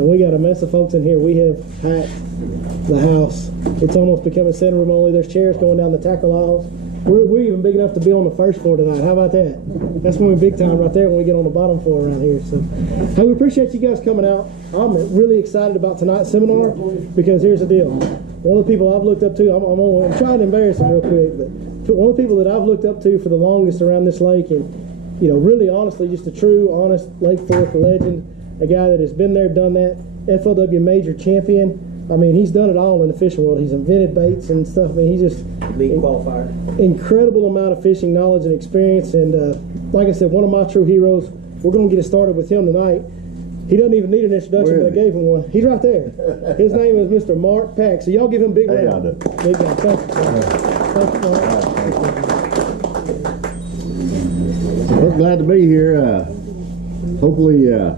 and we got a mess of folks in here. We have packed the house. It's almost becoming center room only. There's chairs going down the tackle aisles. We're even big enough to be on the first floor tonight. How about that? That's when we're big time right there when we get on the bottom floor around here. So, hey, we appreciate you guys coming out. I'm really excited about tonight's seminar because here's the deal. One of the people I've looked up to, I'm trying to embarrass him real quick, but one of the people that I've looked up to for the longest around this lake, and really honestly, just a true, honest Lake Fork legend, a guy that has been there, done that, FLW major champion. I mean, he's done it all in the fishing world. He's invented baits and stuff. I mean, he's just league qualifier. Incredible amount of fishing knowledge and experience. And like I said, one of my true heroes. We're going to get it started with him tonight. He doesn't even need an introduction, but I gave him one. He's right there. His name is Mr. Mark Pack. So y'all give him a big round. Big round. Thank you, sir. Thank you, Mark. Well, glad to be here. Hopefully, I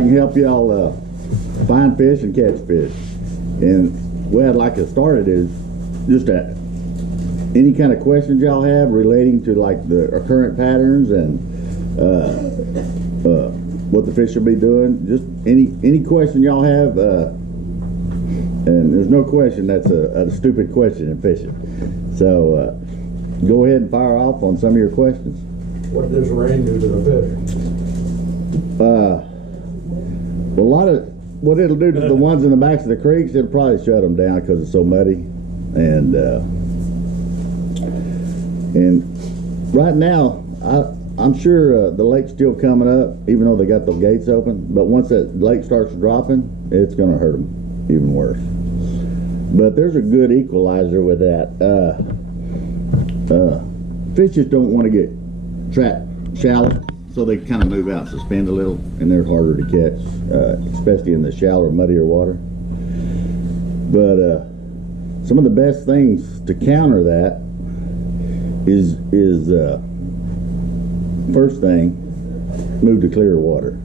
can help y'all find fish and catch fish. And the way I'd like to start it is just any kind of questions y'all have relating to like the current patterns and what the fish should be doing. Just any question y'all have, and there's no question that's a stupid question in fishing. So go ahead and fire off on some of your questions. What does rain do to the fish? A lot of what it'll do to the ones in the backs of the creeks, it'll probably shut them down because it's so muddy. And right now, I'm sure the lake's still coming up, even though they got the gates open. But once that lake starts dropping, it's going to hurt them even worse. But there's a good equalizer with that. Fish just don't want to get trapped shallow, so they kind of move out and suspend a little, and they're harder to catch, especially in the shallower, muddier water. But some of the best things to counter that is first thing, move to clear water.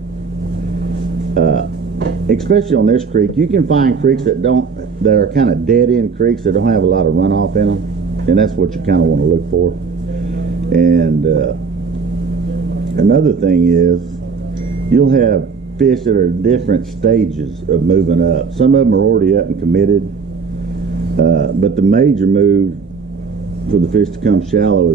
Especially on this creek, you can find creeks that are kind of dead end creeks that don't have a lot of runoff in them, and that's what you kind of want to look for. And another thing is you'll have fish that are in different stages of moving up. Some of them are already up and committed, but the major move for the fish to come shallow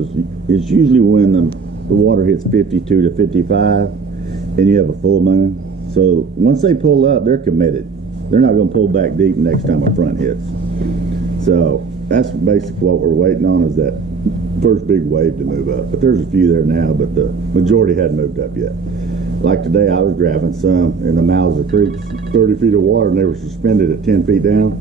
is usually when the water hits 52 to 55 and you have a full moon. So once they pull up, they're committed. They're not going to pull back deep next time a front hits. So that's basically what we're waiting on, is that first big wave to move up. But there's a few there now, but the majority hadn't moved up yet. Like today, I was grabbing some in the mouths of creeks, 30 feet of water, and they were suspended at 10 feet down.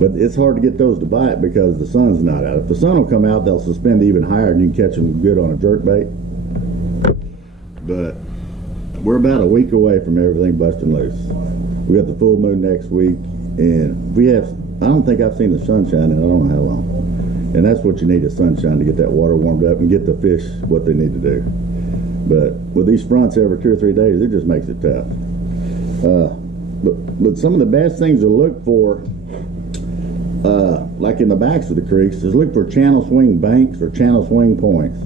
But it's hard to get those to bite because the sun's not out. If the sun will come out, they'll suspend even higher, and you can catch them good on a jerk bait. But we're about a week away from everything busting loose. We got the full moon next week, and I don't think I've seen the sunshine in I don't know how long. And that's what you need, is sunshine, to get that water warmed up and get the fish what they need to do. But with these fronts every 2 or 3 days, it just makes it tough. But some of the best things to look for, like in the backs of the creeks, is look for channel swing banks or channel swing points.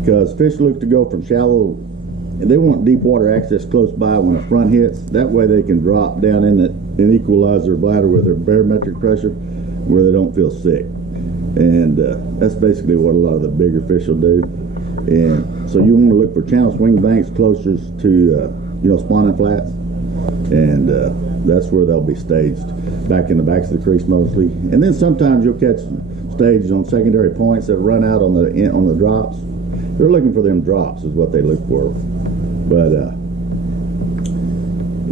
Because fish look to go from shallow, and they want deep water access close by when a front hits. That way they can drop down and equalize their bladder with their barometric pressure where they don't feel sick. And that's basically what a lot of the bigger fish will do. And so you want to look for channel swing banks closer to spawning flats, and that's where they'll be staged, back in the backs of the creeks mostly. And then sometimes you'll catch staged on secondary points that run out on the drops. They're looking for them drops is what they look for. But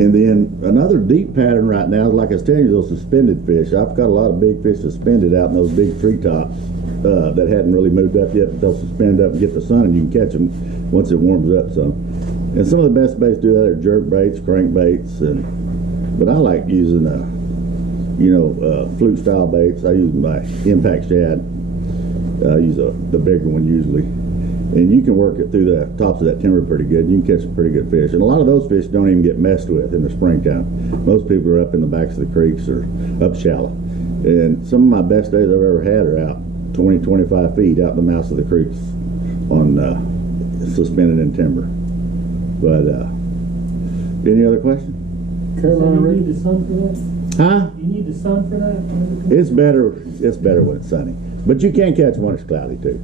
and then another deep pattern right now, like I was telling you, those suspended fish. I've got a lot of big fish suspended out in those big treetops that hadn't really moved up yet, but they'll suspend up and get the sun, and you can catch them once it warms up some. And some of the best baits to do that are jerk baits, crank baits, but I like using fluke style baits. I use my impact shad. I use the bigger one usually. And you can work it through the tops of that timber pretty good. You can catch some pretty good fish. And a lot of those fish don't even get messed with in the springtime. Most people are up in the backs of the creeks or up shallow. And some of my best days I've ever had are out 20, 25 feet out in the mouths of the creeks on suspended in timber. But any other questions? Carolina You rig. need the sun for that? Huh? You need the sun for that? It's better when it's sunny. But you can catch when it's cloudy too.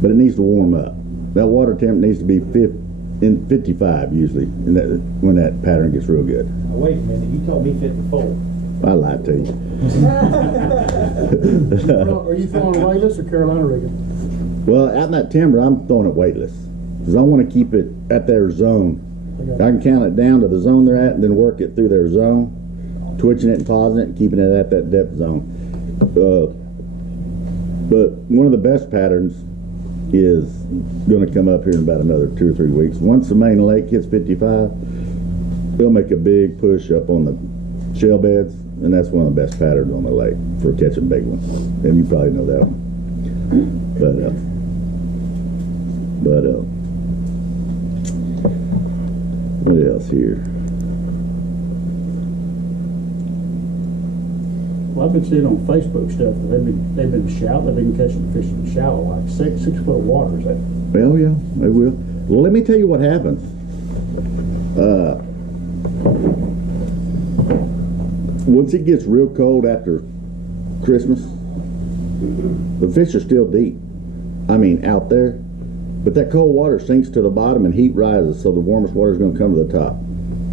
But it needs to warm up. That water temp needs to be 55 usually, when that pattern gets real good. Now, wait a minute, you told me 54. I lied to you. Are you throwing weightless or Carolina rigging? Well, out in that timber, I'm throwing it weightless because I want to keep it at their zone. I can count it down to the zone they're at and then work it through their zone, twitching it and pausing it and keeping it at that depth zone. But one of the best patterns is going to come up here in about another 2 or 3 weeks. Once the main lake hits 55, they'll make a big push up on the shell beds, and that's one of the best patterns on the lake for catching big ones. And you probably know that one. But what else here? Well, I've been seeing on Facebook stuff that they've been catching fish in shallow, like 6 foot waters. Well, yeah, they will. Well, let me tell you what happens. Once it gets real cold after Christmas, the fish are still deep. I mean, out there. But that cold water sinks to the bottom and heat rises, so the warmest water is going to come to the top.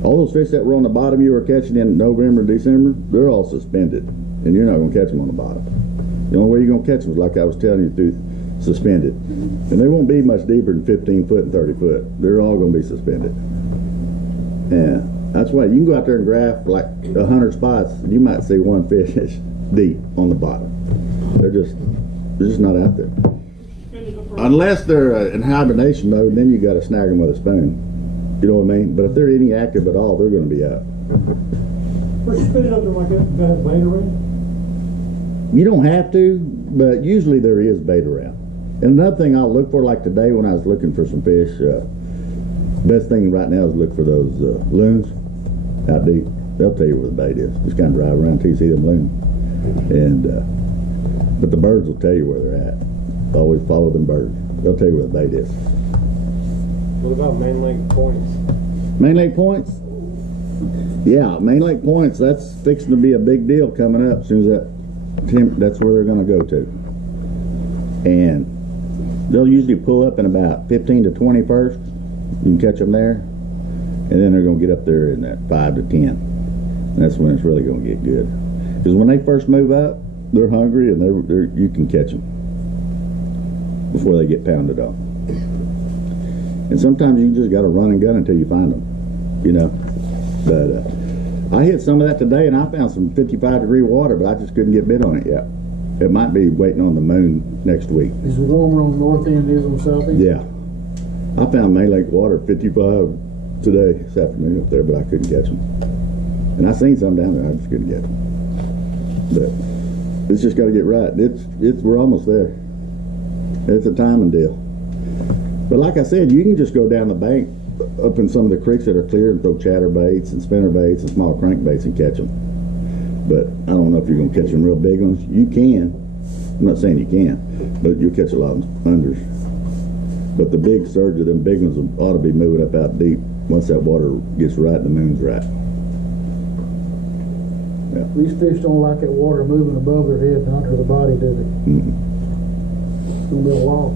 All those fish that were on the bottom you were catching in November, December, they're all suspended. And you're not going to catch them on the bottom. The only way you're going to catch them is like I was telling you, through suspended. And they won't be much deeper than 15 foot and 30 foot. They're all going to be suspended. Yeah. That's why you can go out there and graph like 100 spots, and you might see one fish that's deep on the bottom. They're just not out there. Unless they're in hibernation mode, then you got to snag them with a spoon. You know what I mean? But if they're any active at all, they're going to be out. First, you spit it up there like that, bait around? You don't have to, but usually there is bait around. And another thing I'll look for, like today when I was looking for some fish, best thing right now is look for those loons out deep. They'll tell you where the bait is. Just kind of drive around till you see them loons. And but the birds will tell you where they're at. Always follow them birds. They'll tell you where the bait is. What about main lake points? Main lake points? Yeah, main lake points. That's fixing to be a big deal coming up. As soon as that's where they're going to go to. And they'll usually pull up in about 15 to 20 first. You can catch them there. And then they're going to get up there in that 5 to 10. And that's when it's really going to get good. Because when they first move up, they're hungry and you can catch them before they get pounded on. And sometimes you just got to run and gun until you find them, you know. But I hit some of that today, and I found some 55-degree water, but I just couldn't get bit on it yet. It might be waiting on the moon next week. Is it warmer on the north end than it is on the south end? Yeah. I found Main Lake water 55 today, this afternoon up there, but I couldn't catch them. And I seen some down there, I just couldn't get them. But it's just got to get right. We're almost there. It's a timing deal. But like I said, you can just go down the bank up in some of the creeks that are clear and throw chatter baits and spinner baits and small crankbaits and catch them. But I don't know if you're going to catch them real big ones. You can. I'm not saying you can't, but you'll catch a lot of unders. But the big surge of them big ones ought to be moving up out deep once that water gets right and the moon's right. Yeah. These fish don't like that water moving above their head and under their body, do they? It's going to be a while.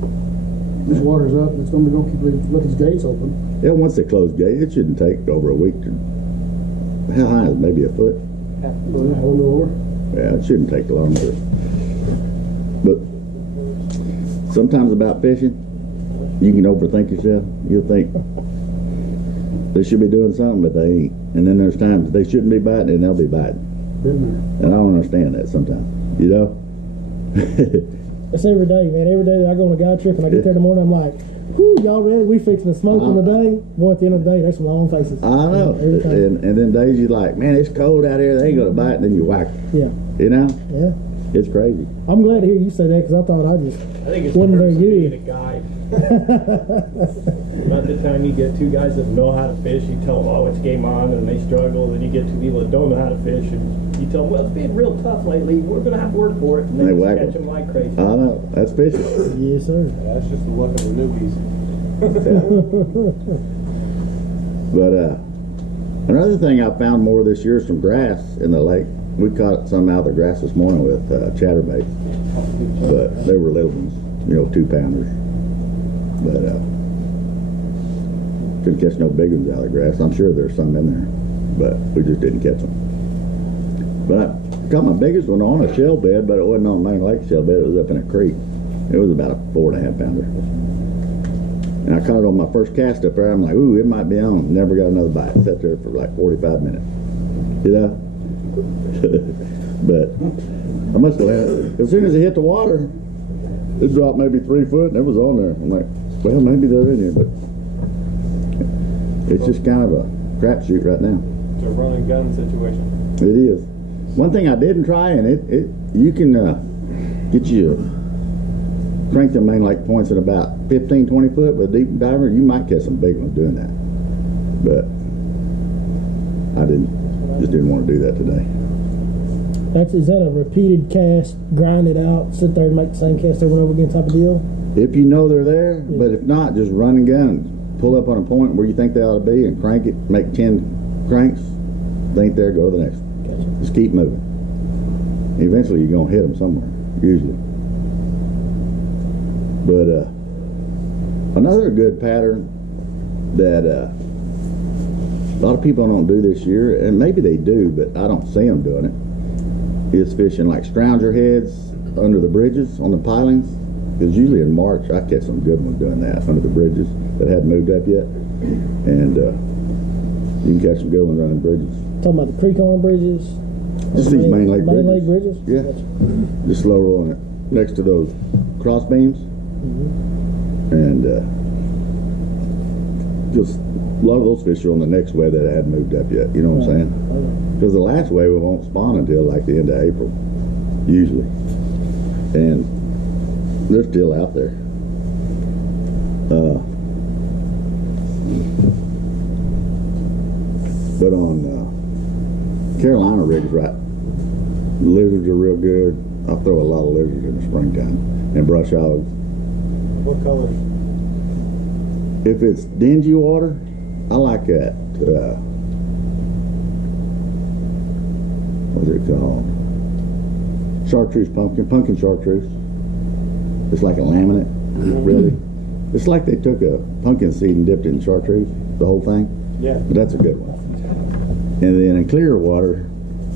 This water's up, and it's going to keep let these gates open. Yeah, once they close gates, it shouldn't take over a week to. How high is it? Maybe a foot? A little lower. Yeah, it shouldn't take long. But sometimes about fishing, you can overthink yourself. You'll think they should be doing something, but they ain't. And then there's times they shouldn't be biting, and they'll be biting. Been there. And I don't understand that sometimes, you know? That's every day, man. Every day I go on a guide trip and I get there in the morning, I'm like, whew, y'all ready? We fixing to smoke on the day. Boy, at the end of the day, there's some long faces. I know. And then days you're like, man, it's cold out here. They ain't going to bite, and then you whack them. Yeah. You know? Yeah. It's crazy. I'm glad to hear you say that because I thought I think it's wasn't very being a good. guide. About the time you get two guys that know how to fish, you tell them, oh, it's game on, and they struggle. Then you get two people that don't know how to fish, and you tell them, well, it's been real tough lately. We're going to have to work for it. And they whack catch them like crazy. I know. That's fishing. Yes, sir. That's just the luck of the newbies. But Another thing I found more this year is some grass in the lake. We caught some out of the grass this morning with chatterbaits, but they were little ones, 2-pounders. But couldn't catch no big ones out of the grass. I'm sure there's some in there, but we just didn't catch them. But I caught my biggest one on a shell bed, but it wasn't on Main Lake shell bed. It was up in a creek. It was about a 4.5-pounder. And I caught it on my first cast up there. I'm like, ooh, it might be on. Never got another bite. Sat there for like 45 minutes. But I must have let it. As soon as it hit the water, it dropped maybe 3 foot and it was on there. I'm like, well, maybe they're in here, but it's just kind of a crapshoot right now. It's a run and gun situation. It is. One thing I didn't try, and you can get you crank the Main Lake points at about 15-20 foot with a deep diver. You might catch some big ones doing that, but I just didn't want to do that today. Is that a repeated cast, grind it out, sit there and make the same cast over and over again type of deal? If you know they're there, yeah. But if not, just run and gun. Pull up on a point where you think they ought to be and crank it, make 10 cranks. They ain't there, go to the next one. Gotcha. Just keep moving. Eventually you're going to hit them somewhere, usually. But another good pattern that a lot of people don't do this year, and maybe they do, but I don't see them doing it, is fishing like strounger heads under the bridges on the pilings. Because usually in March I catch some good ones doing that under the bridges that hadn't moved up yet, and you can catch some good ones running bridges. Talking about the creek arm bridges? Just these Main Lake bridges. Main Lake bridges? Yeah. Gotcha. Just slow rolling it next to those cross beams. And just a lot of those fish are on the next wave that hadn't moved up yet. You know what I'm saying? Because the last wave won't spawn until like the end of April, usually, and they're still out there. But on Carolina rigs, right, lizards are real good. I throw a lot of lizards in the springtime and brush hogs. What colors? If it's dingy water, I like that. What's it called? Chartreuse pumpkin chartreuse. It's like a laminate, really. It's like they took a pumpkin seed and dipped it in chartreuse, the whole thing. Yeah. But that's a good one. And then in clear water,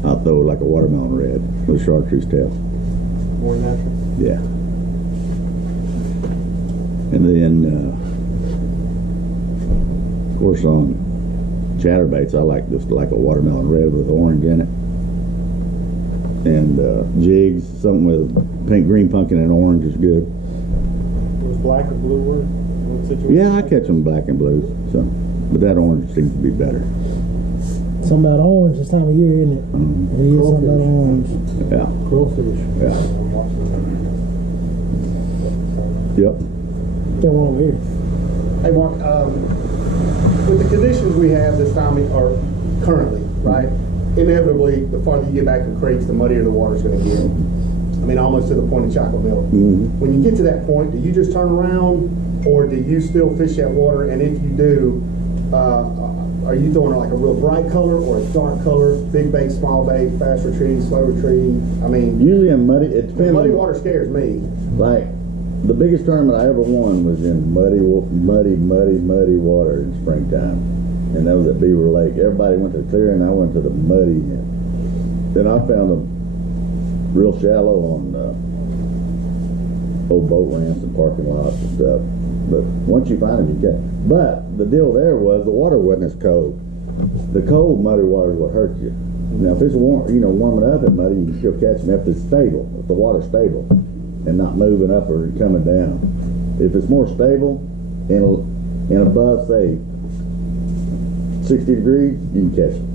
I'll throw like a watermelon red with a chartreuse tail. More natural? Yeah. And then, of course, on chatterbaits, I like just like a watermelon red with orange in it. And jigs, something with green pumpkin and orange is good. Was black or blue work? Yeah, I catch them black and blues. So, but that orange seems to be better. Something about orange this time of year, isn't it? Something about orange. Yeah. Crawfish. Yeah. Yep. Got one over here. Hey Mark, with the conditions we have this time, or currently, right? Inevitably, the farther you get back in creeks, the muddier the water's going to get. I mean, almost to the point of chocolate milk. When you get to that point, do you just turn around, or do you still fish that water? And if you do, are you throwing like a real bright color or a dark color? Big bait, small bait, fast retrieve, slow retrieve? I mean, usually in muddy, it depends. Muddy water scares me. Like, the biggest tournament I ever won was in muddy water in springtime, and that was at Beaver Lake. Everybody went to the clear, and I went to the muddy end. Then I found them real shallow on old boat ramps and parking lots and stuff. But once you find them, you can. But the deal there was the water wasn't as cold. The cold muddy water is what hurt you. Now if it's warm, warming up and muddy, you can still catch them if it's stable, if the water's stable and not moving up or coming down. If it's more stable and above, say, 60 degrees, you can catch them.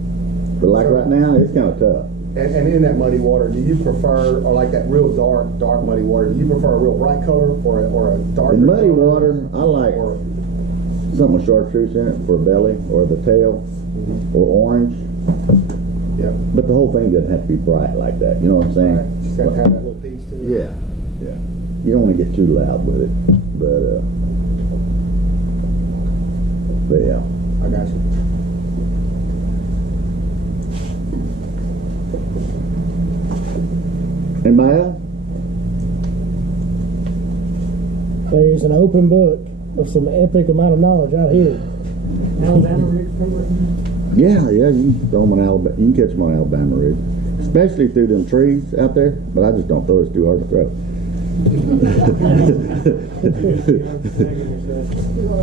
But like right now, it's kind of tough. And in that muddy water, do you prefer, or like that real dark muddy water, do you prefer a real bright color or a darker in muddy color? water, I like something with chartreuse in it for a belly or the tail or orange. Yeah. But the whole thing doesn't have to be bright like that. You know what I'm saying? Right. Just got to have that little piece to it. Yeah. Yeah. You don't want to get too loud with it. But yeah. I got you. Anybody else? There's an open book of some epic amount of knowledge out here. Alabama rig, remember? Yeah, you can throw them on Alabama. You can catch them on Alabama rig, especially through them trees out there. But I just don't throw it; it's too hard to throw.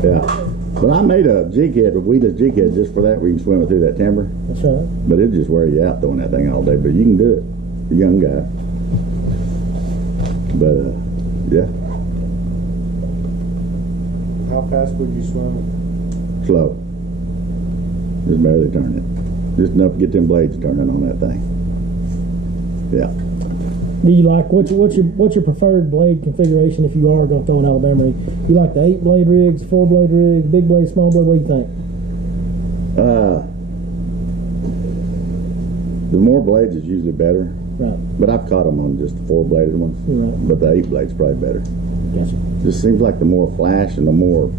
Yeah, but I made a jig head, a weedless jig head, just for that, where you can swim it through that timber. That's right. But it just wear you out throwing that thing all day. But you can do it, a young guy. But yeah, How fast would you swim? slow. Just barely turn it. Just enough to get them blades turning on that thing. Yeah. Do you like what's your preferred blade configuration if you are going to throw an Alabama rig? You like the 8-blade rigs, 4-blade rigs, big blade, small blade? What do you think? The more blades is usually better. Right. But I've caught them on just the 4-bladed ones. Right. But the 8-blade's probably better. Gotcha. Just seems like the more flash and the more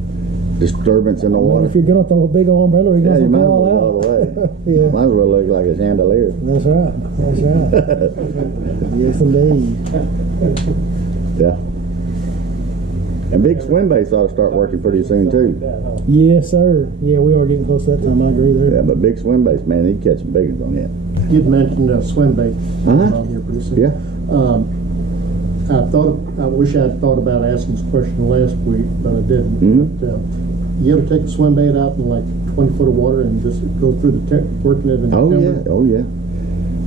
disturbance in the water. If you're going to throw a big old umbrella, you're Yeah, going you to might as fall well out. go all the way. Yeah. Might as well look like a chandelier. That's right. That's right. Yes, indeed. Yeah. And big swim baits ought to start working pretty soon too. Yes, sir. Yeah, we are getting close to that time. I agree there. Yeah, but big swim baits, man, he'd catch some big ones on it. You'd mentioned swim bait Uh-huh. here pretty soon. Yeah. I wish I'd thought about asking this question last week, but I didn't. Mhm. But, you ever take a swim bait out in like 20 foot of water and just go through the working it in the Oh timber? yeah, oh yeah.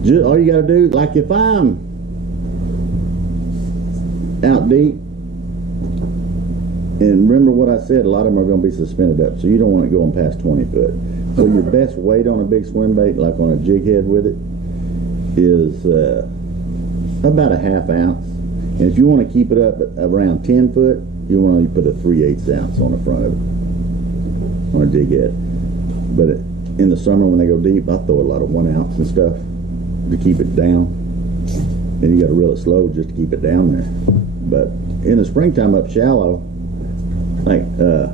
Just, all you got to do, like if I'm out deep, and remember what I said, a lot of them are going to be suspended up, so you don't want it going past 20 foot. So your best weight on a big swim bait, like on a jig head with it, is about a ½ ounce. And if you want to keep it up at around 10 foot, you want to put a 3/8 ounce on the front of it on a jig head. But in the summer when they go deep, I throw a lot of 1 ounce and stuff to keep it down. And you got to reel it slow just to keep it down there. But in the springtime up shallow, like a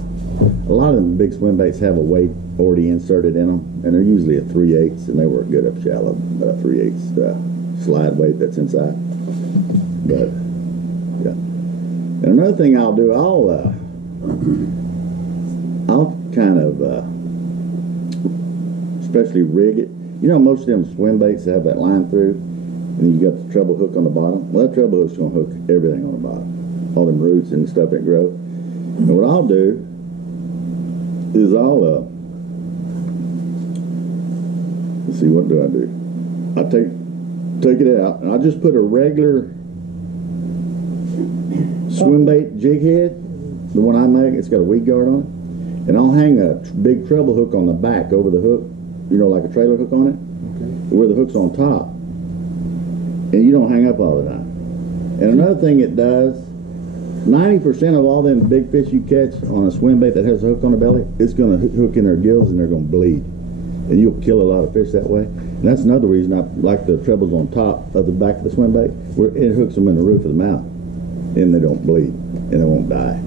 lot of them big swim baits have a weight already inserted in them, and they're usually a 3/8, and they work good up shallow. About a 3/8 slide weight that's inside. But yeah. And another thing I'll do, I'll kind of especially rig it. You know, most of them swim baits have that line through, and you got the treble hook on the bottom. Well, that treble hook's gonna hook everything on the bottom, all them roots and stuff that grow. And what I'll do is I'll let's see, what do? I take it out, and I just put a regular swim bait jig head, the one I make. It's got a weed guard on it, and I'll hang a big treble hook on the back over the hook, you know, like a trailer hook on it, where the hook's on top, and you don't hang up all the time. And another thing it does, 90% of all them big fish you catch on a swim bait that has a hook on the belly, it's going to hook in their gills and they're going to bleed, and you'll kill a lot of fish that way. And that's another reason I like the trebles on top of the back of the swim bait, where it hooks them in the roof of the mouth, and they don't bleed and they won't die.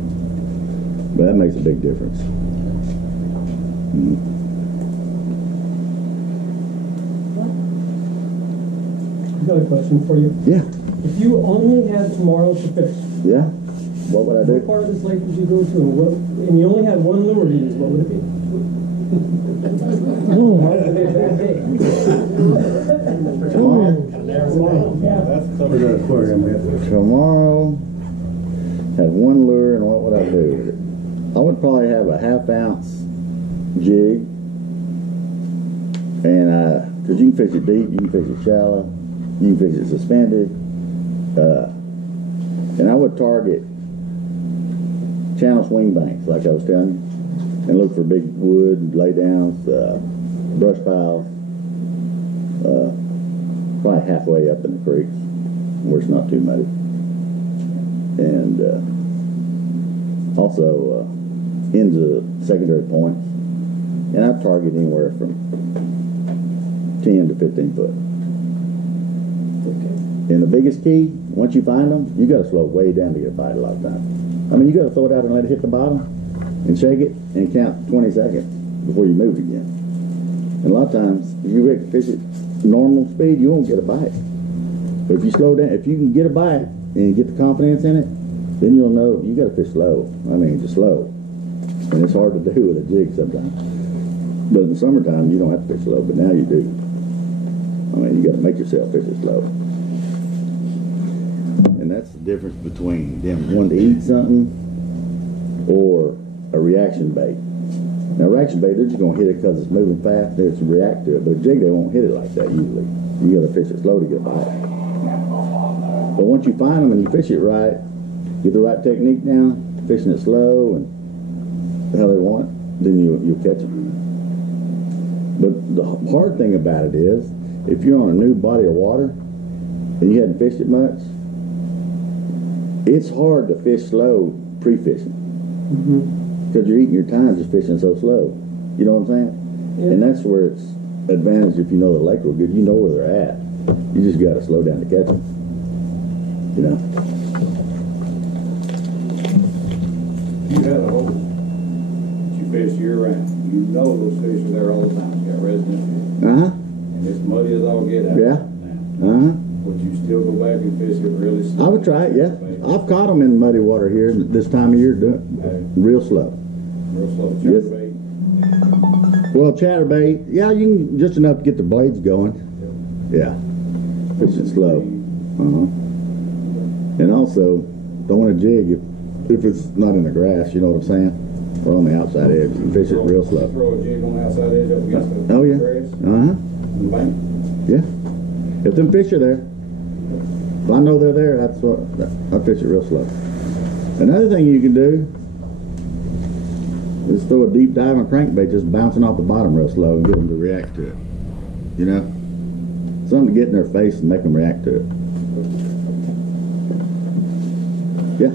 But that makes a big difference. I've got a question for you. Yeah. If you only had tomorrow to fish, Yeah. What would I what do? part of this lake would you go to, and you only had one lure to use, what would it be? Tomorrow, have one lure, and what would I do with it? I would probably have a ½ ounce jig, and because you can fish it deep, you can fish it shallow, you can fish it suspended, and I would target channel swing banks, like I was telling you, and look for big wood laydowns, brush piles, probably halfway up in the creeks where it's not too muddy, and also into secondary points, and I target anywhere from 10 to 15 foot. And the biggest key, once you find them, you got to slow way down to get a bite a lot of times. I mean, you got to throw it out and let it hit the bottom and shake it and count 20 seconds before you move it again. And a lot of times, if you fish it normal speed, you won't get a bite. But if you slow down, if you can get a bite and get the confidence in it, then you'll know you got to fish slow. I mean, just slow. And it's hard to do with a jig sometimes. But in the summertime, you don't have to fish slow, but now you do. I mean, you got to make yourself fish it slow. And that's the difference between them wanting to eat something or a reaction bait. Now, reaction bait, they're just going to hit it because it's moving fast. They're just react to it. But a jig, they won't hit it like that usually. You got to fish it slow to get a bite. But once you find them and you fish it right, get the right technique down, fishing it slow and how they want it, then you'll catch them. But the hard thing about it is, if you're on a new body of water and you hadn't fished it much, it's hard to fish slow pre-fishing. Because you're eating your time just fishing so slow. You know what I'm saying? Yeah. And that's where it's advantage if you know the lake real good. You know where they're at. You just got to slow down to catch them. You know? You had a hole that you fish year-round. You know those fish are there all the time. You got resident fish. And it's muddy as all get out. Yeah. Would you still go back and fish it really slow? I would try it, yeah. I've caught them in muddy water here this time of year, real slow. Real slow. Chatterbait? Well, chatterbait, yeah, you can just enough to get the blades going. Yeah. Fish it slow. And also, throwing a jig if it's not in the grass, you know what I'm saying? Or on the outside edge. You fish it real slow. Throw a jig on the outside edge up against the grass? On the bank? Yeah. If them fish are there, if I know they're there, that's what I fish it real slow. Another thing you can do is throw a deep dive and crankbait just bouncing off the bottom real slow and get them to react to it. You know? Something to get in their face and make them react to it. Yeah.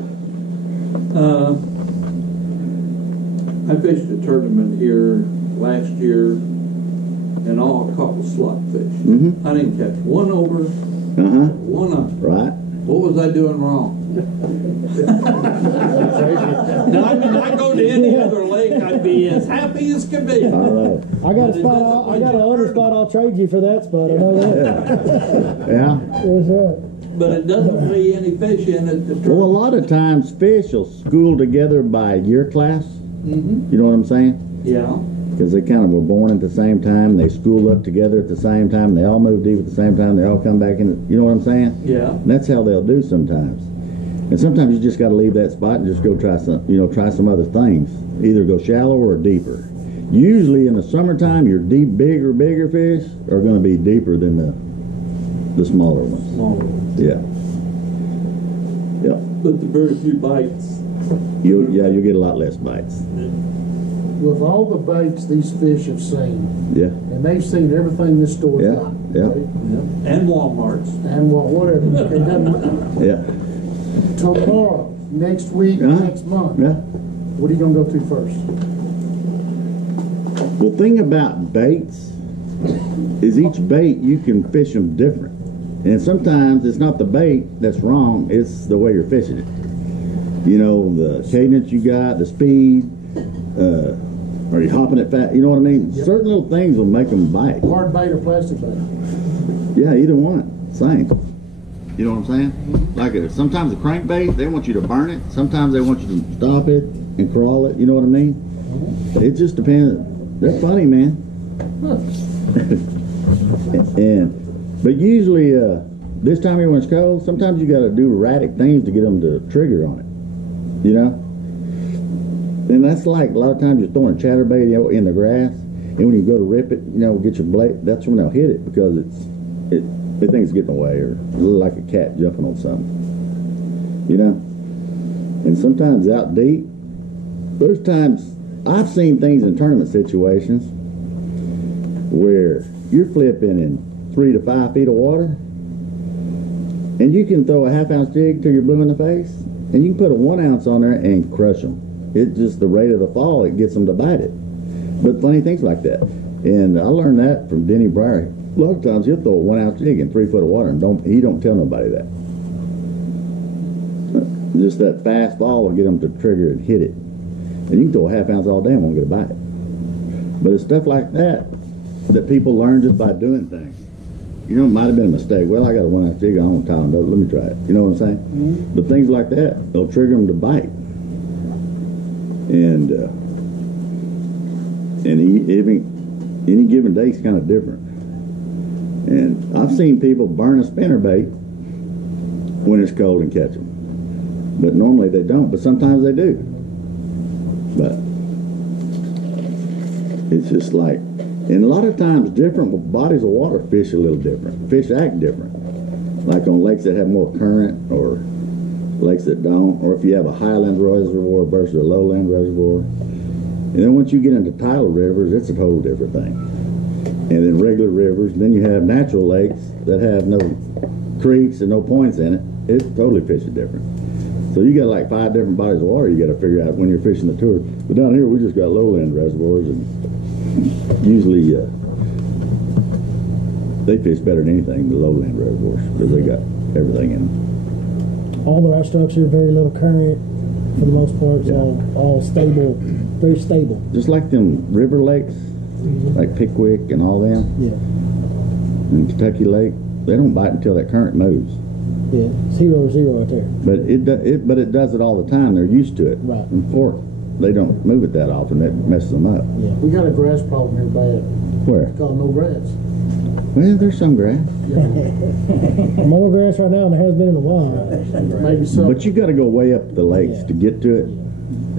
I fished a tournament here last year and all caught slot fish. I didn't catch one over, one under. Right. What was I doing wrong? Now, I mean, I go to any other lake, I'd be as happy as can be. All right. I got another spot I'll trade you for that spot. I know that. Yeah. That's right. But it doesn't be any fish in it. Well, a lot of times fish will school together by year class. You know what I'm saying? Yeah. Because they kind of were born at the same time. They school up together at the same time. They all move deep at the same time. They all come back in. You know what I'm saying? Yeah. And that's how they'll do sometimes. And sometimes you just got to leave that spot and just go try some, try some other things. Either go shallower or deeper. Usually in the summertime, your bigger fish are going to be deeper than the smaller ones. Smaller ones. Yeah. Yeah. But the very few bites. You'll get a lot less bites. With all the baits these fish have seen, and they've seen everything this store's got, right? And Walmart's, and whatever. It doesn't matter. Tomorrow, next week, next month. What are you gonna go to first? Well, thing about baits is each bait you can fish them different, and sometimes it's not the bait that's wrong; it's the way you're fishing it. You know, the cadence you got, the speed. Are you hopping it fast? You know what I mean? Certain little things will make them bite. Hard bait or plastic bait? Yeah, either one. Same. You know what I'm saying? Like sometimes the crankbait, they want you to burn it. Sometimes they want you to stop it and crawl it. You know what I mean? It just depends. They're funny, man. But usually, this time of year when it's cold, sometimes you got to do erratic things to get them to trigger on it. You know? And that's like a lot of times you're throwing a chatterbait in the grass, and when you go to rip it, get your blade, that's when they'll hit it because they think it's getting away or like a cat jumping on something. You know? And sometimes out deep, there's times I've seen things in tournament situations where you're flipping in 3 to 5 feet of water, and you can throw a half-ounce jig till you're blue in the face, and you can put a 1 ounce on there and crush them. It's just the rate of the fall, it gets them to bite it. But funny things like that. And I learned that from Denny Breyer. A lot of times he'll throw a 1 ounce jig in 3 foot of water and he don't tell nobody that. Just that fast fall will get them to trigger and hit it. And you can throw a half ounce all day and won't get a bite. But it's stuff like that that people learn just by doing things. you know, it might have been a mistake. Well, I got a 1 ounce jig, I don't tie them. Let me try it. You know what I'm saying? Mm-hmm. But things like that, they'll trigger them to bite. And any given day is kind of different. And I've seen people burn a spinnerbait when it's cold and catch them. But normally they don't, but sometimes they do. But it's just like, and a lot of times different bodies of water fish a little different. Fish act different. Like on lakes that have more current or lakes that don't, or if you have a highland reservoir versus a lowland reservoir. And then once you get into tidal rivers, it's a total different thing. And then regular rivers, then you have natural lakes that have no creeks and no points in it. It's totally fishing different. So you got like 5 different bodies of water you got to figure out when you're fishing the tour. But down here we just got lowland reservoirs, and usually they fish better than anything, the lowland reservoirs, because they got everything in them. All the right structure, very little current for the most part. It's all stable, very stable. Just like them river lakes, like Pickwick and all them. Yeah. And Kentucky Lake, they don't bite until that current moves. Yeah, 0-0 right there. But it does it all the time. They're used to it. Right. And fork, they don't move it that often. That messes them up. Yeah. We got a grass problem here bad. Where? It's called no grass. Well, there's some grass. More grass right now than there has been in a while. Maybe so. But you got to go way up the lakes to get to it.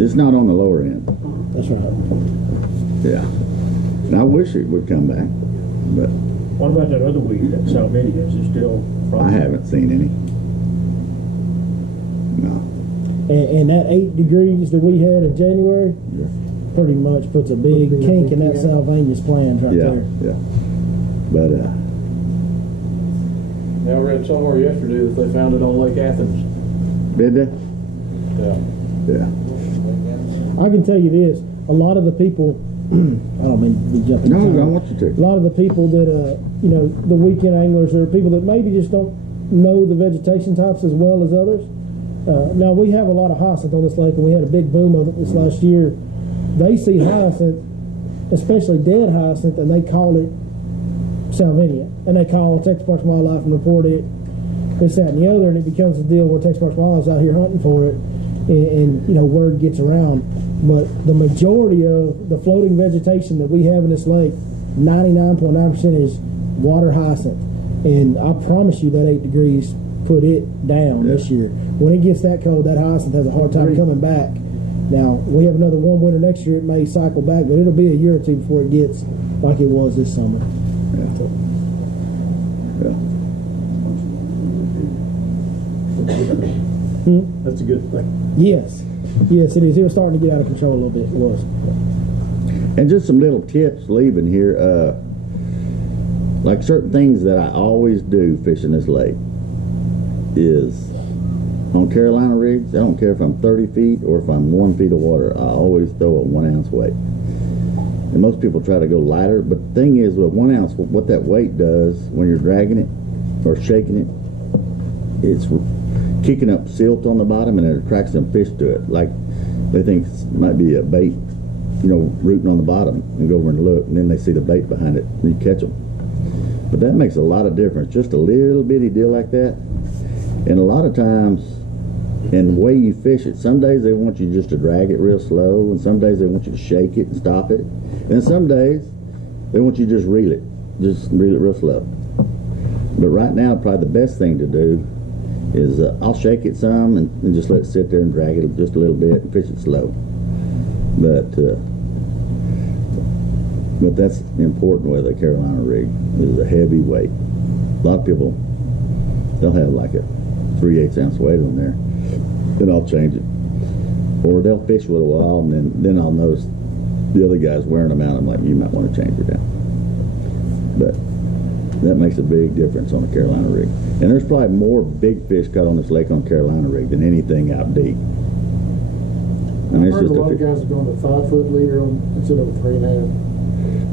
It's not on the lower end. That's right. Yeah. And I wish it would come back, but What about that other weed, that salvinia? Is it still? I haven't seen any. No. And that 8 degrees that we had in January pretty much puts a big kink in that Salvinia's plans right there. Yeah. But Now I read somewhere yesterday that they found it on Lake Athens. did they? Yeah. Yeah. I can tell you this: a lot of the people, I don't mean to be jumping. No, time. I want you to. A lot of the people that, you know, the weekend anglers are people that maybe just don't know the vegetation types as well as others. Now we have a lot of hyacinth on this lake, and we had a big boom of it this last year. They see hyacinth, especially dead hyacinth, and they call it salvinia, and they call Texas Parks and Wildlife and report it, this, that, and the other, and it becomes a deal where Texas Parks and Wildlife's out here hunting for it, and you know, word gets around. But the majority of the floating vegetation that we have in this lake, 99.9% is water hyacinth, and I promise you that 8 degrees put it down this year. When it gets that cold, that hyacinth has a hard time coming back. Now we have another warm winter next year; it may cycle back, but it'll be a year or two before it gets like it was this summer. That's a good thing. Yes, it is. It was starting to get out of control a little bit. It was. And just some little tips leaving here. Like certain things that I always do fishing this lake is on Carolina rigs. I don't care if I'm 30 feet or if I'm 1 foot of water. I always throw a 1 ounce weight. And most people try to go lighter, but the thing is with 1 ounce, what that weight does when you're dragging it or shaking it, it's kicking up silt on the bottom, and it attracts some fish to it. Like they think it might be a bait, you know, rooting on the bottom, and go over and look, and then they see the bait behind it, and you catch them. But that makes a lot of difference. Just a little bitty deal like that, and a lot of times, and the way you fish it, some days they want you just to drag it real slow, and some days they want you to shake it and stop it, and some days they want you to just reel it real slow. But right now, probably the best thing to do is I'll shake it some and just let it sit there and drag it just a little bit and fish it slow. But that's important with a Carolina rig, is a heavy weight. A lot of people, they'll have like a 3/8 ounce weight on there. Then I'll change it. Or they'll fish with a while, and then I'll notice the other guys wearing them out. I'm like, you might want to change it down. But that makes a big difference on a Carolina rig. And there's probably more big fish caught on this lake on Carolina rig than anything out deep. I mean, I've heard a lot of guys are going to 5 foot leader instead of a 3.5.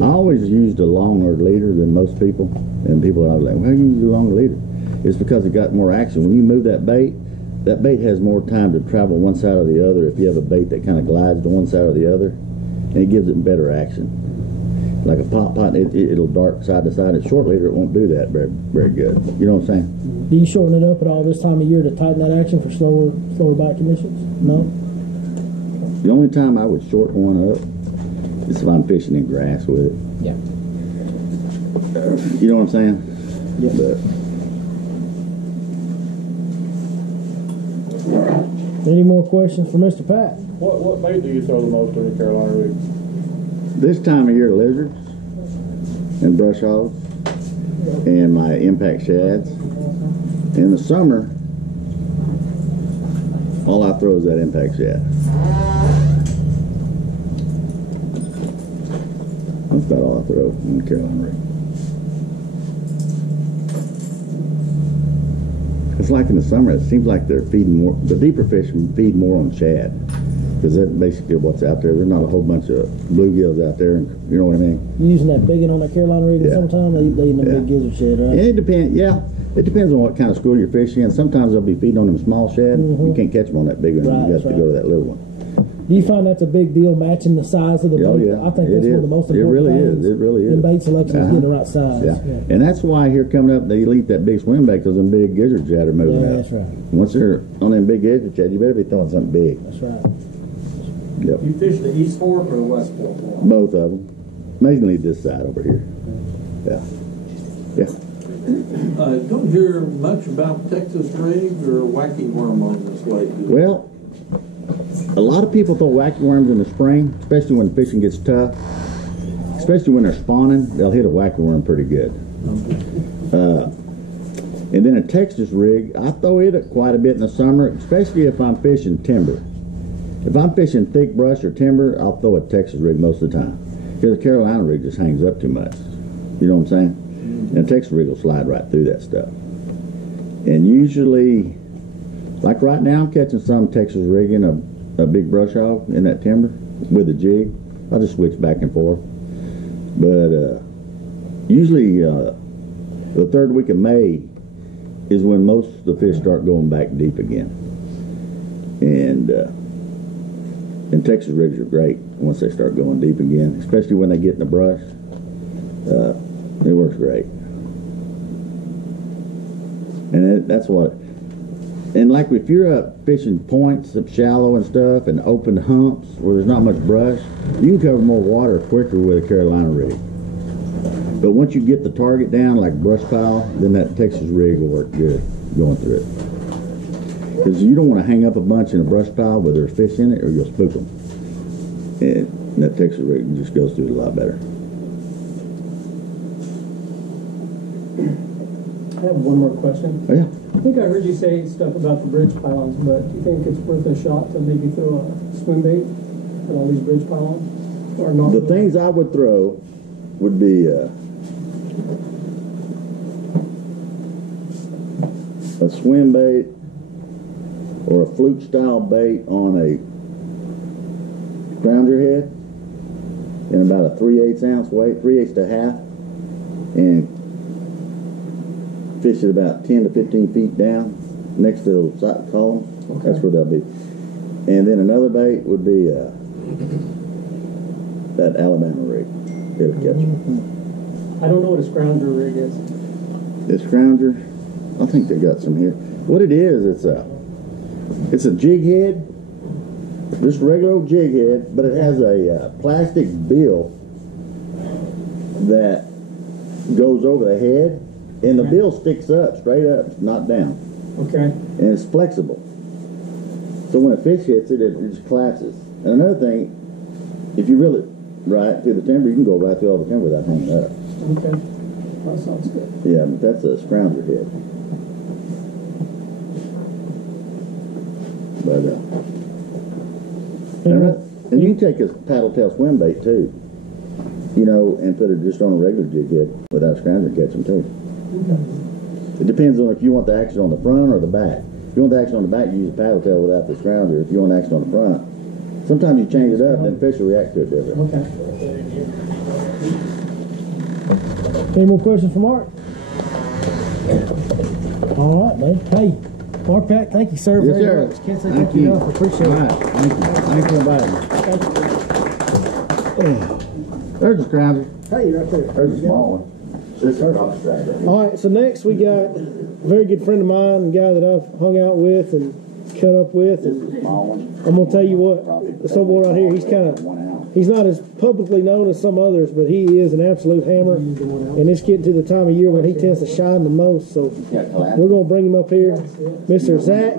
I always used a longer leader than most people, and people are like, well, you use a longer leader. It's because it got more action. When you move that bait has more time to travel one side or the other if you have a bait that kind of glides to one side or the other, and it gives it better action. like a pot, it'll dark side to side. At short leader, it won't do that very good. You know what I'm saying? Do you shorten it up at all this time of year to tighten that action for slower bite conditions? No? The only time I would shorten one up is if I'm fishing in grass with it. Yeah. You know what I'm saying? Yeah. But any more questions for Mr. Pat? What bait do you throw the most in the Carolina rig? this time of year, lizards and brush hogs and my impact shads. In the summer, all I throw is that impact shad. That's about all I throw in the Carolina rig. It's like in the summer, it seems like they're feeding more, the deeper fish feed more on shad. Because that's basically what's out there. There's not a whole bunch of bluegills out there, you know what I mean? You using that biggin on that Carolina rig in the summertime? They eating the big gizzard shad, right? And it depends, it depends on what kind of school you're fishing in. Sometimes they'll be feeding on them small shad. You can't catch them on that big one. Right, You have to go to that little one. Do you find that's a big deal, matching the size of the bait? Oh, yeah. I think that's one of the most important things. It really is. In bait selection is getting the right size. Yeah. And that's why here coming up, they eat that big swim bait because them big gizzard shad are moving out. That's right. Once they're on them big gizzard shad, you better be throwing something big. That's right. Yep. You fish the East Fork or the West Fork? Both of them. Mainly this side over here. Yeah. Yeah. Don't hear much about Texas rig or wacky worm on this lake. Well, a lot of people throw wacky worms in the spring, especially when fishing gets tough. Especially when they're spawning, they'll hit a wacky worm pretty good. And then a Texas rig, I throw it quite a bit in the summer, especially if I'm fishing timber. If I'm fishing thick brush or timber, I'll throw a Texas rig most of the time. Because the Carolina rig just hangs up too much. You know what I'm saying? And a Texas rig will slide right through that stuff. And usually, like right now, I'm catching some Texas rig in a big brush hog in that timber with a jig. I'll just switch back and forth. But usually, the third week of May is when most of the fish start going back deep again. And Texas rigs are great once they start going deep again, especially when they get in the brush. It works great. And that's what, and like if you're up fishing points up shallow and stuff and open humps where there's not much brush, you can cover more water quicker with a Carolina rig. But once you get the target down like brush pile, then that Texas rig will work good going through it. Because you don't want to hang up a bunch in a brush pile where there's fish in it or you'll spook them. And that Texas rig just goes through it a lot better. I have one more question. Oh, yeah. I think I heard you say stuff about the bridge pylons, but do you think it's worth a shot to maybe throw a swim bait at all these bridge pylons? Or not? The things I would throw would be a swim bait or a fluke style bait on a grounder head in about a 3/8 ounce weight, 3/8 to half, and fish it about 10 to 15 feet down next to the side column. Okay. That's where they'll be. And then another bait would be that Alabama rig. It'll catch them. I don't know what a scrounger rig is. This scrounger, I think they got some here. What it is, it's a jig head, just a regular old jig head, but it has a plastic bill that goes over the head, and the bill sticks up, straight up, not down. Okay. And it's flexible. So when a fish hits it, it just collapses. And another thing, if you reel it right through the timber, you can go right through all the timber without hanging up. Okay. That sounds good. Yeah, but that's a scrounger head. But and you can take a paddle tail swim bait too, you know, and put it just on a regular jig head without a scrounger and catch them too. Okay. It depends on if you want the action on the front or the back. If you want the action on the back, you use a paddle tail without the scrounger. If you want action on the front, sometimes you change it up, then fish will react to it different. Okay. Any more questions for Mark? All right, man. Hey, Mark Pat, thank you, sir, Yes, very sir. much. Can't say Thank thank you. you enough. Appreciate All it. right, thank you. Thanks for inviting me. Thank you. There's a scrounger. Hey, right there. There's a small one. This is drop strap. All right, so next we got a very good friend of mine, a guy that I've hung out with and cut up with. And I'm gonna tell you what, this old boy right here, he's not as publicly known as some others, but he is an absolute hammer. And it's getting to the time of year when he tends to shine the most. So we're gonna bring him up here, Mr. Zach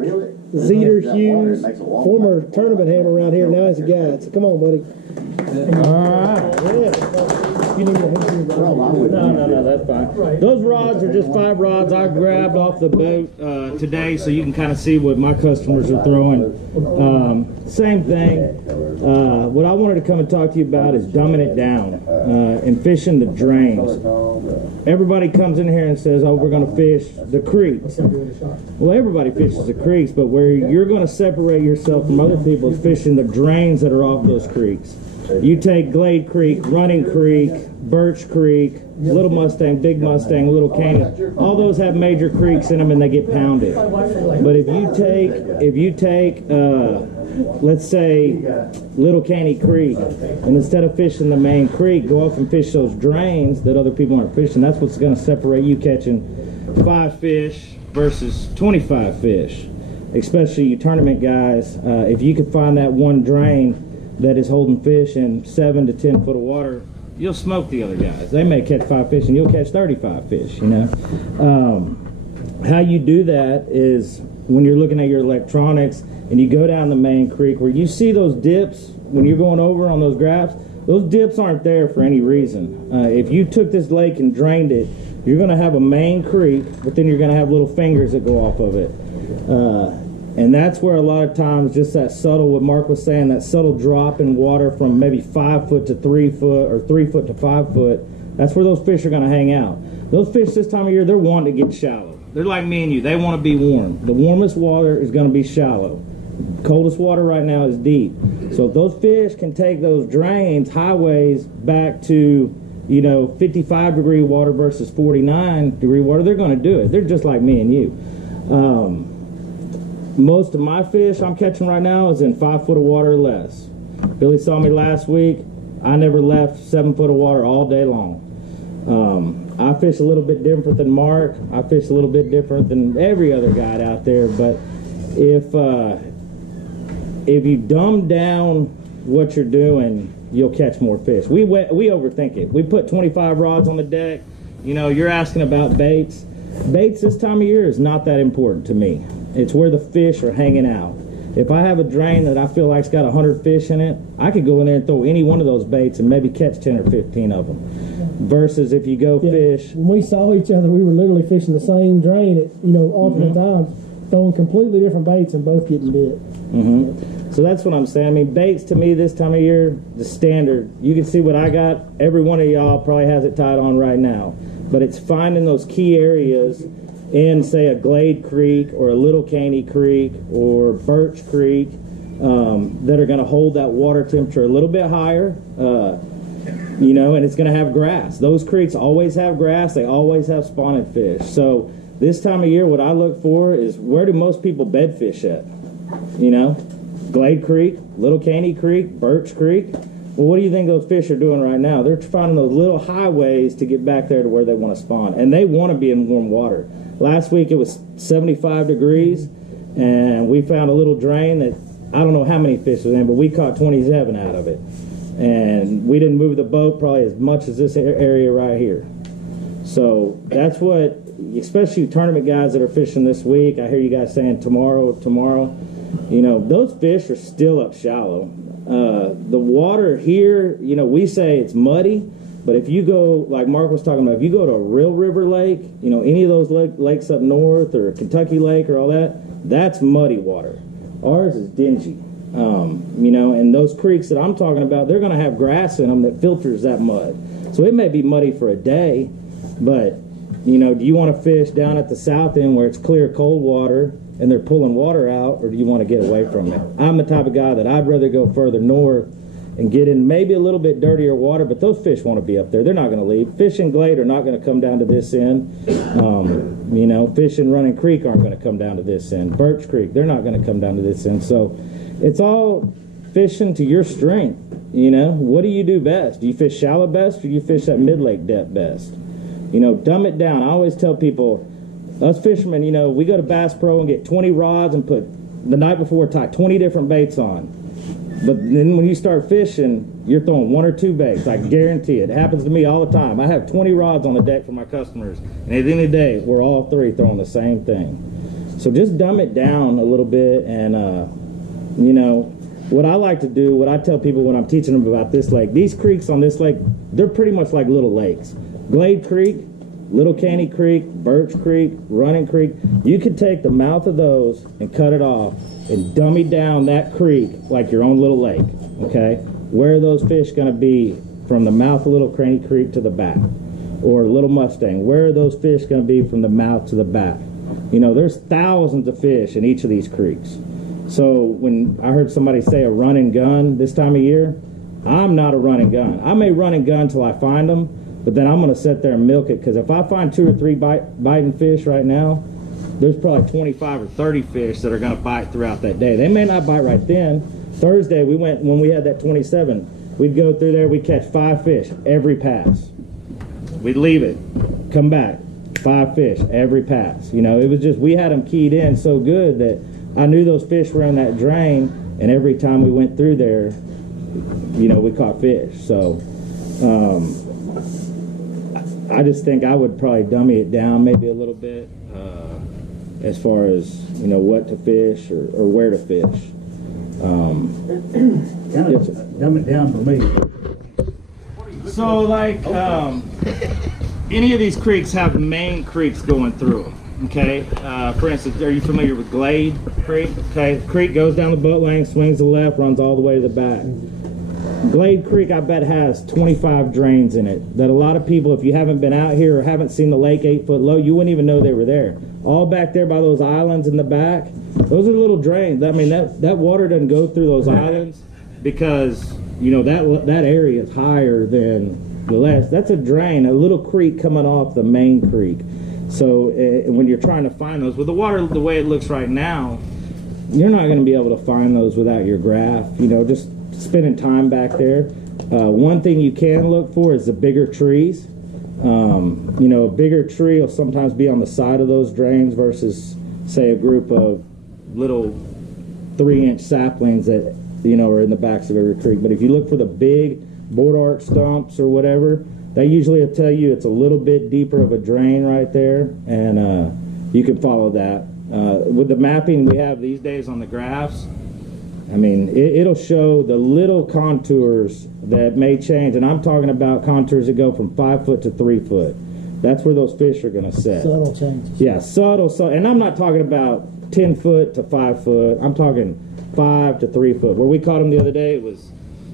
Zeter Hughes, former tournament hammer around here. Now he's a guide. So come on, buddy. All right. Yeah. You need to help me, buddy. No, that's fine. Those rods are just 5 rods I grabbed off the boat today, so you can kind of see what my customers are throwing. Same thing. What I wanted to come and talk to you about is dumbing it down and fishing the drains. Everybody comes in here and says, oh, we're going to fish the creeks. Well, everybody fishes the creeks, but where you're going to separate yourself from other people is fishing the drains that are off those creeks. You take Glade Creek, Running Creek, Birch Creek, Little Mustang, Big Mustang, Little Canyon. All those have major creeks in them and they get pounded. But if you take let's say Little Caney Creek, and instead of fishing the main creek, go off and fish those drains that other people aren't fishing, that's what's going to separate you catching 5 fish versus 25 fish. Especially you tournament guys, if you can find that one drain that is holding fish in 7 to 10 foot of water, you'll smoke the other guys. They may catch 5 fish and you'll catch 35 fish, you know. How you do that is when you're looking at your electronics and you go down the main creek where you see those dips when you're going over on those graphs, those dips aren't there for any reason. If you took this lake and drained it, you're going to have a main creek, but then you're going to have little fingers that go off of it. And that's where a lot of times just that subtle, what Mark was saying, that subtle drop in water from maybe 5 foot to 3 foot or 3 foot to 5 foot, that's where those fish are going to hang out. Those fish this time of year, they're wanting to get shallow. They're like me and you. They want to be warm. The warmest water is going to be shallow. Coldest water right now is deep. So if those fish can take those drains, highways, back to, you know, 55 degree water versus 49 degree water, they're going to do it. They're just like me and you. Most of my fish I'm catching right now is in 5 foot of water or less. Billy saw me last week. I never left 7 foot of water all day long. I fish a little bit different than Mark. I fish a little bit different than every other guy out there. But if you dumb down what you're doing, you'll catch more fish. We overthink it. We put 25 rods on the deck. You know, you're asking about baits. Baits this time of year is not that important to me. It's where the fish are hanging out. If I have a drain that I feel like's got 100 fish in it, I could go in there and throw any one of those baits and maybe catch 10 or 15 of them. Versus if you go fish. When we saw each other, we were literally fishing the same drain at, you know, alternate times, throwing completely different baits and both getting bit. So that's what I'm saying. I mean, baits to me this time of year, the standard. You can see what I got. Every one of y'all probably has it tied on right now. But it's finding those key areas in, say, a Glade Creek or a Little Caney Creek or Birch Creek that are going to hold that water temperature a little bit higher, you know, and it's going to have grass. Those creeks always have grass. They always have spawning fish. So this time of year, what I look for is where do most people bed fish at? You know, Glade Creek, Little Caney Creek, Birch Creek. Well, what do you think those fish are doing right now? They're finding those little highways to get back there to where they want to spawn. And they want to be in warm water. Last week it was 75 degrees, and we found a little drain that I don't know how many fish was in, but we caught 27 out of it. And we didn't move the boat probably as much as this area right here. So that's what, especially tournament guys that are fishing this week, I hear you guys saying tomorrow. You know, those fish are still up shallow. The water here, you know, we say it's muddy, but if you go, like Mark was talking about, if you go to a real river lake, you know, any of those lakes up north or Kentucky Lake or all that, that's muddy water. Ours is dingy. You know, and those creeks that I'm talking about, they're going to have grass in them that filters that mud. So it may be muddy for a day, but, you know, do you want to fish down at the south end where it's clear, cold water, and they're pulling water out, or do you want to get away from it? I'm the type of guy that I'd rather go further north and get in maybe a little bit dirtier water, but those fish want to be up there. They're not going to leave. Fish in Glade are not going to come down to this end. You know, fish in Running Creek aren't going to come down to this end. Birch Creek, they're not going to come down to this end. So it's all fishing to your strength. You know, what do you do best? Do you fish shallow best, or do you fish that mid-lake depth best? You know, dumb it down. I always tell people, us fishermen, you know, we go to Bass Pro and get 20 rods and put the night before tie 20 different baits on. But then when you start fishing, you're throwing 1 or 2 baits. I guarantee it. It happens to me all the time. I have 20 rods on the deck for my customers, and at the end of the day, we're all 3 throwing the same thing. So just dumb it down a little bit, and you know, what I like to do, what I tell people when I'm teaching them about this lake, these creeks on this lake, they're pretty much like little lakes. Glade Creek, Little Caney Creek, Birch Creek, Running Creek, you could take the mouth of those and cut it off and dummy down that creek like your own little lake, okay? Where are those fish going to be from the mouth of Little Caney Creek to the back? Or Little Mustang, where are those fish going to be from the mouth to the back? You know, there's thousands of fish in each of these creeks. So when I heard somebody say a run and gun this time of year, I'm not a run and gun. I may run and gun till I find them, but then I'm going to sit there and milk it, because if I find 2 or 3 biting fish right now, there's probably 25 or 30 fish that are going to bite throughout that day. They may not bite right then. Thursday, we went, when we had that 27, we'd go through there, we'd catch 5 fish every pass. We'd leave it, come back, 5 fish every pass. You know, it was just, we had them keyed in so good that I knew those fish were in that drain, and every time we went through there, you know, we caught fish. So I just think I would probably dummy it down maybe a little bit as far as, you know, what to fish or where to fish. Dumb it down for me. So like any of these creeks have main creeks going through them. Okay, for instance, are you familiar with Glade Creek? Okay, the creek goes down the boat lane, swings to the left, runs all the way to the back. Glade Creek, I bet, has 25 drains in it that a lot of people, if you haven't been out here or haven't seen the lake 8 foot low, you wouldn't even know they were there. All back there by those islands in the back, those are little drains. I mean, that water doesn't go through those islands because, you know, that area is higher than the last. That's a drain, a little creek coming off the main creek. So when you're trying to find those, with the water the way it looks right now, you're not going to be able to find those without your graph, you know, just spending time back there. One thing you can look for is the bigger trees. You know, a bigger tree will sometimes be on the side of those drains versus, say, a group of little 3-inch saplings that, you know, are in the backs of every creek. But if you look for the big board arch stumps or whatever, they usually will tell you it's a little bit deeper of a drain right there, and you can follow that. With the mapping we have these days on the graphs, I mean, it'll show the little contours that may change, and I'm talking about contours that go from 5 foot to 3 foot. That's where those fish are going to set. Subtle changes. Yeah, subtle, and I'm not talking about 10 foot to 5 foot. I'm talking 5 to 3 foot. Where we caught them the other day, it was,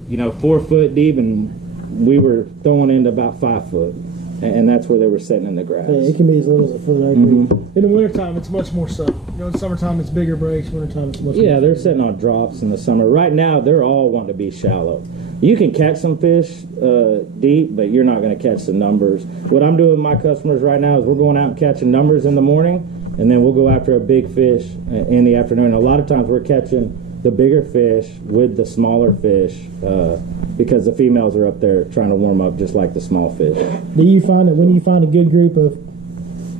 you know, 4 foot deep, and we were throwing into about 5 foot, and that's where they were setting in the grass. Yeah, it can be as little as a foot. I agree. In the wintertime, it's much more subtle. You know, in summertime, it's bigger breaks. Wintertime, it's much more. Yeah, they're sitting on drops in the summer. Right now, they're all wanting to be shallow. You can catch some fish deep, but you're not going to catch the numbers. What I'm doing with my customers right now is we're going out and catching numbers in the morning, and then we'll go after a big fish in the afternoon. A lot of times we're catching the bigger fish with the smaller fish because the females are up there trying to warm up just like the small fish. Do you find that when you find a good group of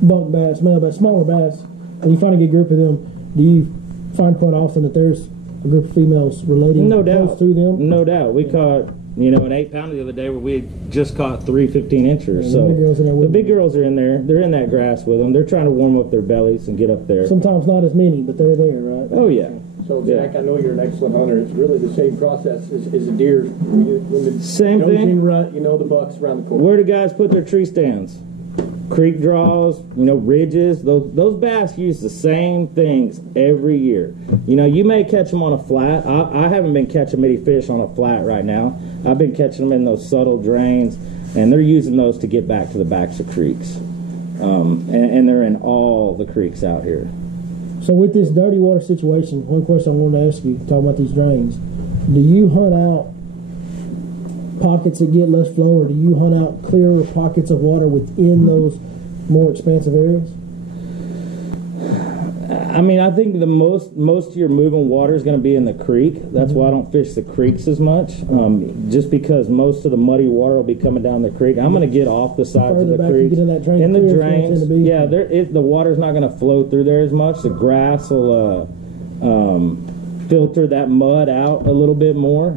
buck bass, male bass, smaller bass, and you find a good group of them, do you find quite often that there's a group of females relating close to them? No doubt. We caught, you know, an 8-pounder the other day where we had just caught 3 15-inchers. Yeah, so the big girls are in there. They're in that grass with them. They're trying to warm up their bellies and get up there. Sometimes not as many, but they're there, right? Oh, yeah. So, Jack, I know you're an excellent hunter. It's really the same process as a deer. When the Same thing. nosing rut, you know the buck's around the corner. Where do guys put their tree stands? Creek draws, you know, ridges. Those bass use the same things every year. You know, you may catch them on a flat. I haven't been catching many fish on a flat right now. I've been catching them in those subtle drains, and they're using those to get back to the backs of creeks. And they're in all the creeks out here. So with this dirty water situation, one question I wanted to ask you, talking about these drains, do you hunt out pockets that get less flow, or do you hunt out clearer pockets of water within those more expansive areas? I mean, I think the most of your moving water is going to be in the creek. That's why I don't fish the creeks as much, just because most of the muddy water will be coming down the creek. I'm going to get off the sides of the creek. In the drains, yeah, the water's not going to flow through there as much. The grass will filter that mud out a little bit more.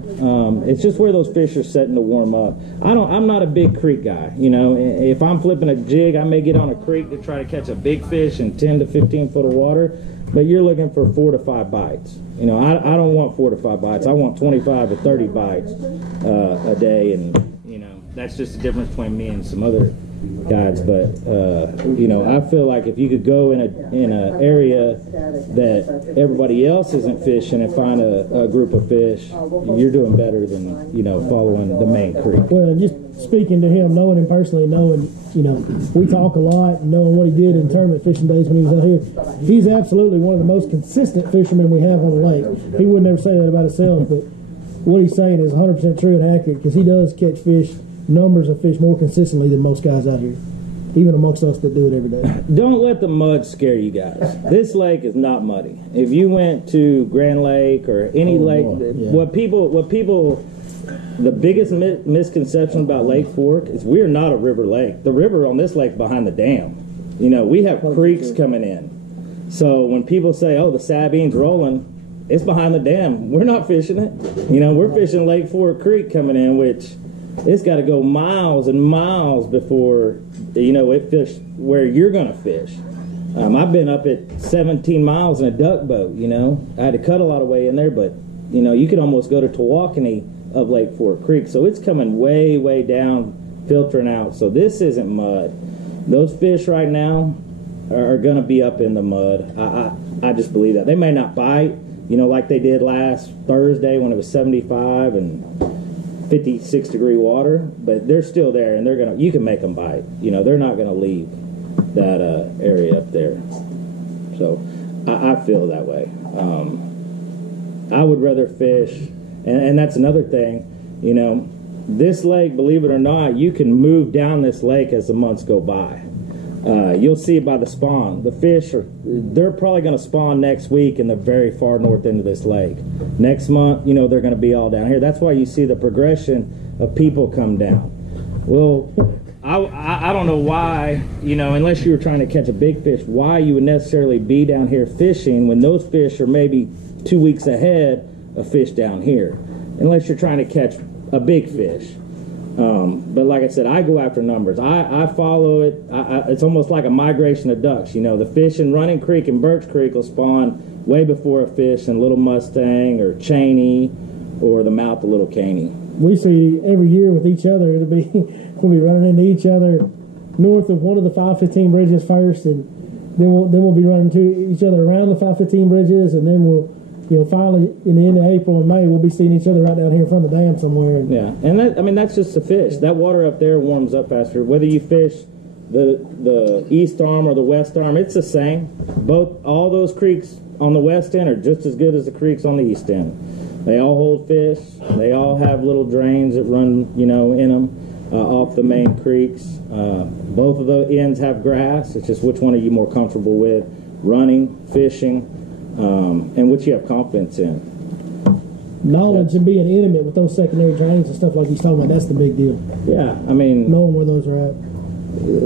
It's just where those fish are setting to warm up. I'm not a big creek guy. You know, if I'm flipping a jig, I may get on a creek to try to catch a big fish in 10 to 15 foot of water, but you're looking for 4 to 5 bites. You know, I don't want 4 to 5 bites. I want 25 to 30 bites a day, and you know, that's just the difference between me and some other guides. But you know, I feel like if you could go in a area that everybody else isn't fishing and find a group of fish, you're doing better than, you know, following the main creek. Well, just speaking to him, knowing him personally, knowing, you know, we talk a lot, and knowing what he did in tournament fishing days when he was out here, he's absolutely one of the most consistent fishermen we have on the lake. He would never say that about himself, but what he's saying is 100% true and accurate, because he does catch fish, numbers of fish, more consistently than most guys out here, even amongst us that do it every day. Don't let the mud scare you guys. This lake is not muddy. If you went to Grand Lake or any lake, what people, the biggest misconception about Lake Fork is we're not a river lake. The river on this lake behind the dam. You know, we have creeks coming in. So when people say, oh, the Sabine's rolling, it's behind the dam. We're not fishing it. You know, we're fishing Lake Fork Creek coming in, which it's got to go miles and miles before, you know, it fish where you're going to fish. I've been up at 17 miles in a duck boat, you know. I had to cut a lot of way in there, but, you know, you could almost go to Tawakanee of Lake Fork Creek. So it's coming way, way down, filtering out. So this isn't mud. Those fish right now are going to be up in the mud. I just believe that. They may not bite, you know, like they did last Thursday when it was 75 and 56 degree water, but they're still there, and you can make them bite. You know, they're not going to leave that area up there. So I feel that way. I would rather fish, and that's another thing, you know, this lake, believe it or not, you can move down this lake as the months go by. You'll see by the spawn. The fish they're probably going to spawn next week in the very far north end of this lake. Next month, you know, they're going to be all down here. That's why you see the progression of people come down. Well, I don't know why, you know, unless you were trying to catch a big fish, why you would necessarily be down here fishing when those fish are maybe 2 weeks ahead of fish down here, unless you're trying to catch a big fish. But like I said, I go after numbers. I follow it. It's almost like a migration of ducks. You know, the fish in Running Creek and Birch Creek will spawn way before a fish in Little Mustang or Cheney or the mouth of Little Caney. We see every year with each other, we'll be running into each other north of one of the 515 bridges first, and then we'll be running to each other around the 515 bridges, and then we'll, you know, finally in the end of April and May, we'll be seeing each other right down here in front of the dam somewhere. Yeah, and that's just the fish. That water up there warms up faster. Whether you fish the east arm or the west arm, it's the same. All those creeks on the west end are just as good as the creeks on the east end. They all hold fish. They all have little drains that run, you know, in them off the main creeks. Both of the ends have grass. It's just which one are you more comfortable with, running, fishing, and which you have confidence in. Knowledge and being intimate with those secondary drains and stuff like he's talking about, that's the big deal. Yeah, I mean, knowing where those are at.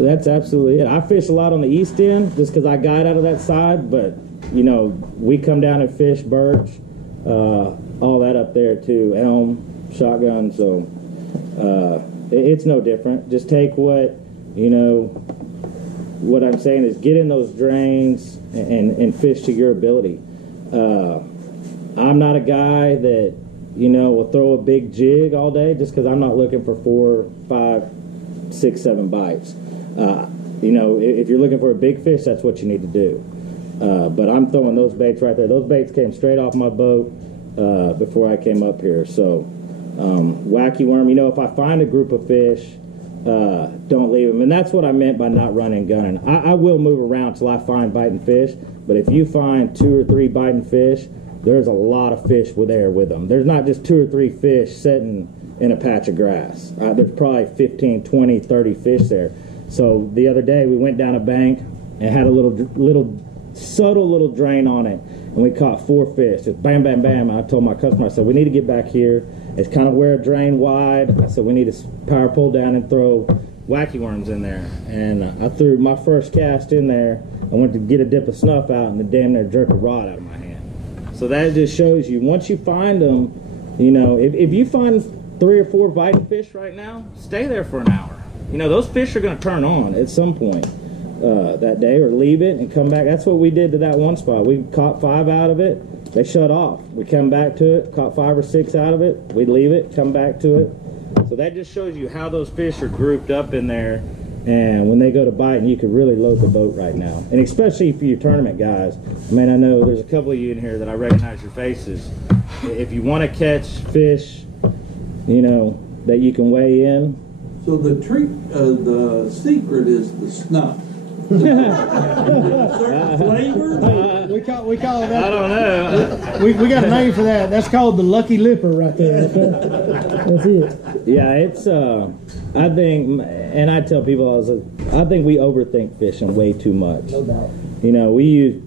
That's absolutely it. I fish a lot on the east end just because I guide out of that side, but, you know, we come down and fish birch, all that up there too, elm, shotgun, so it's no different. Just take what I'm saying is get in those drains and fish to your ability. I'm not a guy that, you know, will throw a big jig all day just because I'm not looking for 4, 5, 6, 7 bites. You know, if you're looking for a big fish, that's what you need to do. But I'm throwing those baits right there. Those baits came straight off my boat before I came up here. So wacky worm, you know, if I find a group of fish, don't leave them. And that's what I meant by not running gunning. I will move around till I find biting fish, but if you find 2 or 3 biting fish, there's a lot of fish there with them. There's not just 2 or 3 fish sitting in a patch of grass. There's probably 15, 20, 30 fish there. So the other day we went down a bank and had a little subtle little drain on it, and we caught 4 fish. Just bam, bam, bam. I told my customer, I said, we need to get back here. It's kind of where it drained wide. I said, we need to power pull down and throw wacky worms in there. And I threw my first cast in there. I went to get a dip of snuff out, and the damn near jerked a rod out of my hand. So that just shows you, once you find them, you know, if you find 3 or 4 biting fish right now, stay there for an hour. You know, those fish are going to turn on at some point that day, or leave it and come back. That's what we did to that one spot. We caught 5 out of it. They shut off. We come back to it, caught 5 or 6 out of it. We leave it, come back to it. So that just shows you how those fish are grouped up in there. And when they go to bite, and you can really load the boat right now. And especially for your tournament guys. I mean, I know there's a couple of you in here that I recognize your faces. If you want to catch fish, you know, that you can weigh in. So the secret is the snuff. Certain flavor? We call it that. I don't know. We got a name for that. That's called the lucky lipper right there. That's it. Yeah, it's I think, and I tell people, I think we overthink fishing way too much. No doubt. You know, we use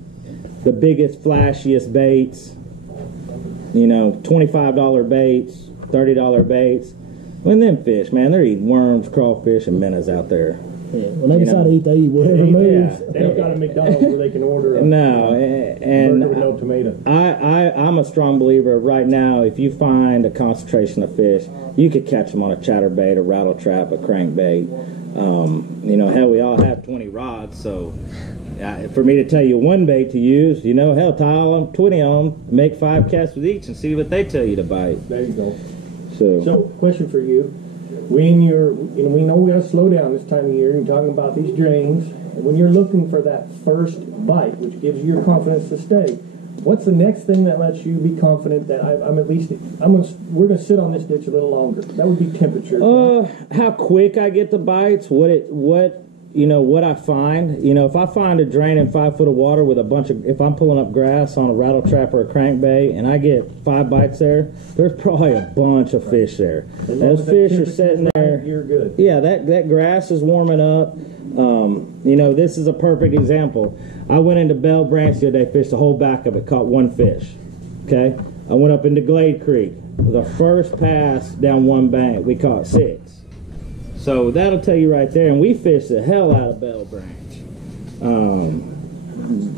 the biggest, flashiest baits. You know, $25 baits, $30 baits. When them fish, man, they're eating worms, crawfish, and minnows out there. Yeah, when they decide to eat, they eat whatever moves. They don't got a McDonald's where they can order a and burger with no tomato. I'm a strong believer of right now, if you find a concentration of fish, you could catch them on a chatterbait, a rattle trap, a crankbait. You know, hell, we all have 20 rods, so for me to tell you one bait to use, you know, hell, tie all 20 on them, make 5 casts with each, and see what they tell you to bite. There you go. So question for you. When you're, you know, we know we got to slow down this time of year. You're talking about these drains. And when you're looking for that first bite, which gives you your confidence to stay, what's the next thing that lets you be confident that we're going to sit on this ditch a little longer? That would be temperature. How quick I get the bites, what I find. You know, if I find a drain in 5 foot of water with a bunch of, if I'm pulling up grass on a rattle trap or a crankbait and I get 5 bites there, there's probably a bunch of fish there. Those fish are sitting there. You're good. Yeah, that grass is warming up. You know, this is a perfect example. I went into Bell Branch the other day, fished the whole back of it, caught 1 fish. Okay? I went up into Glade Creek. The first pass down one bank, we caught 6. So that'll tell you right there, and we fished the hell out of Bell Branch.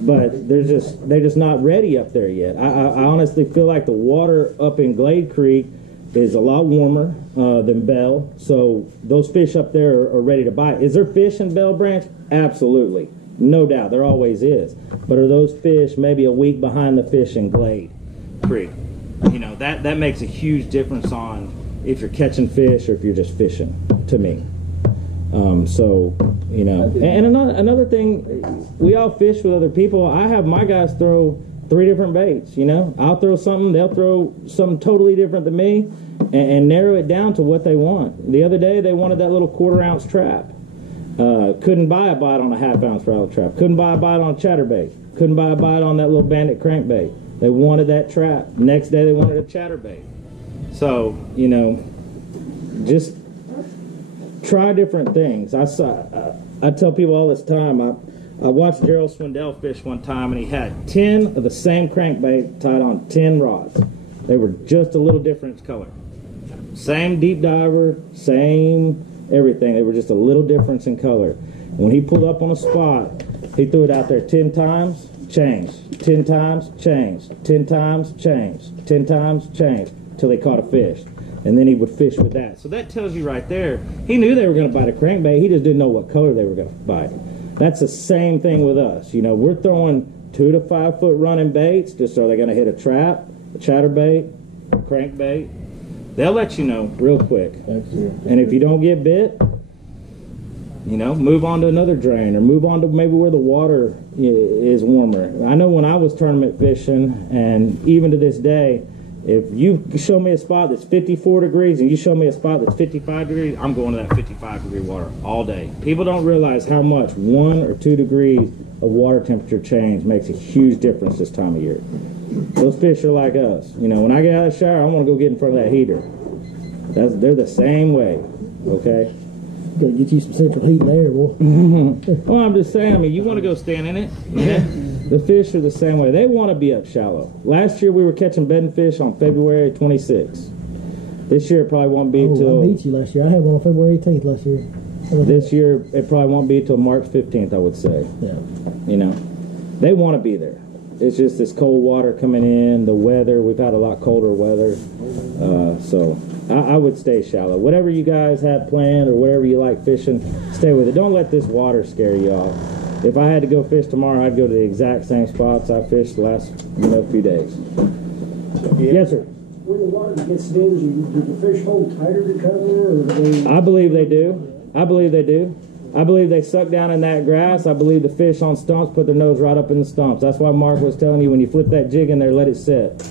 But they're just not ready up there yet. I honestly feel like the water up in Glade Creek is a lot warmer than Bell, so those fish up there are ready to bite. Is there fish in Bell Branch? Absolutely, no doubt, there always is. But are those fish maybe a week behind the fish in Glade Creek? You know, that makes a huge difference on if you're catching fish or if you're just fishing, to me. So, you know, and another thing, we all fish with other people. I have my guys throw 3 different baits, you know. I'll throw something, they'll throw something totally different than me, and narrow it down to what they want. The other day, they wanted that little 1/4 ounce trap. Couldn't buy a bite on a 1/2 ounce rattle trap. Couldn't buy a bite on a chatterbait. Couldn't buy a bite on that little bandit crankbait. They wanted that trap. Next day, they wanted a chatterbait. So, you know, just try different things. I tell people all this time, I watched Gerald Swindell fish one time, and he had 10 of the same crankbait tied on 10 rods. They were just a little different color. Same deep diver, same everything. They were just a little difference in color. When he pulled up on a spot, he threw it out there 10 times, changed, 10 times, changed, 10 times, changed, 10 times, changed, till they caught a fish. And then he would fish with that. So that tells you right there, he knew they were going to bite a crankbait. He just didn't know what color they were going to bite. That's the same thing with us. You know, we're throwing 2 to 5 foot running baits. Just are they going to hit a trap, a chatterbait, a crankbait? They'll let you know real quick. And if you don't get bit, you know, move on to another drain, or move on to maybe where the water is warmer. I know when I was tournament fishing, and even to this day, if you show me a spot that's 54 degrees and you show me a spot that's 55 degrees, I'm going to that 55-degree water all day. People don't realize how much 1 or 2 degrees of water temperature change makes a huge difference this time of year. Those fish are like us. You know, when I get out of the shower, I want to go get in front of that heater. They're the same way, okay? Gotta get you some central heat in there, boy. Well, I'm just saying, I mean, you want to go stand in it, yeah? The fish are the same way. They want to be up shallow. Last year we were catching bedding fish on February 26th. This year it probably won't be till... I beat you last year. I had one on February 18th last year. This year it probably won't be till March 15th, I would say. Yeah. You know, they want to be there. It's just this cold water coming in, the weather. We've had a lot colder weather. So I would stay shallow. Whatever you guys have planned or whatever you like fishing, stay with it. Don't let this water scare you off. If I had to go fish tomorrow, I'd go to the exact same spots I fished the last few days. Yes, sir. When the water gets in, do the fish hold tighter to cover, or do they... I believe they do. I believe they do. I believe they suck down in that grass. I believe the fish on stumps put their nose right up in the stumps. That's why Mark was telling you, when you flip that jig in there, let it sit.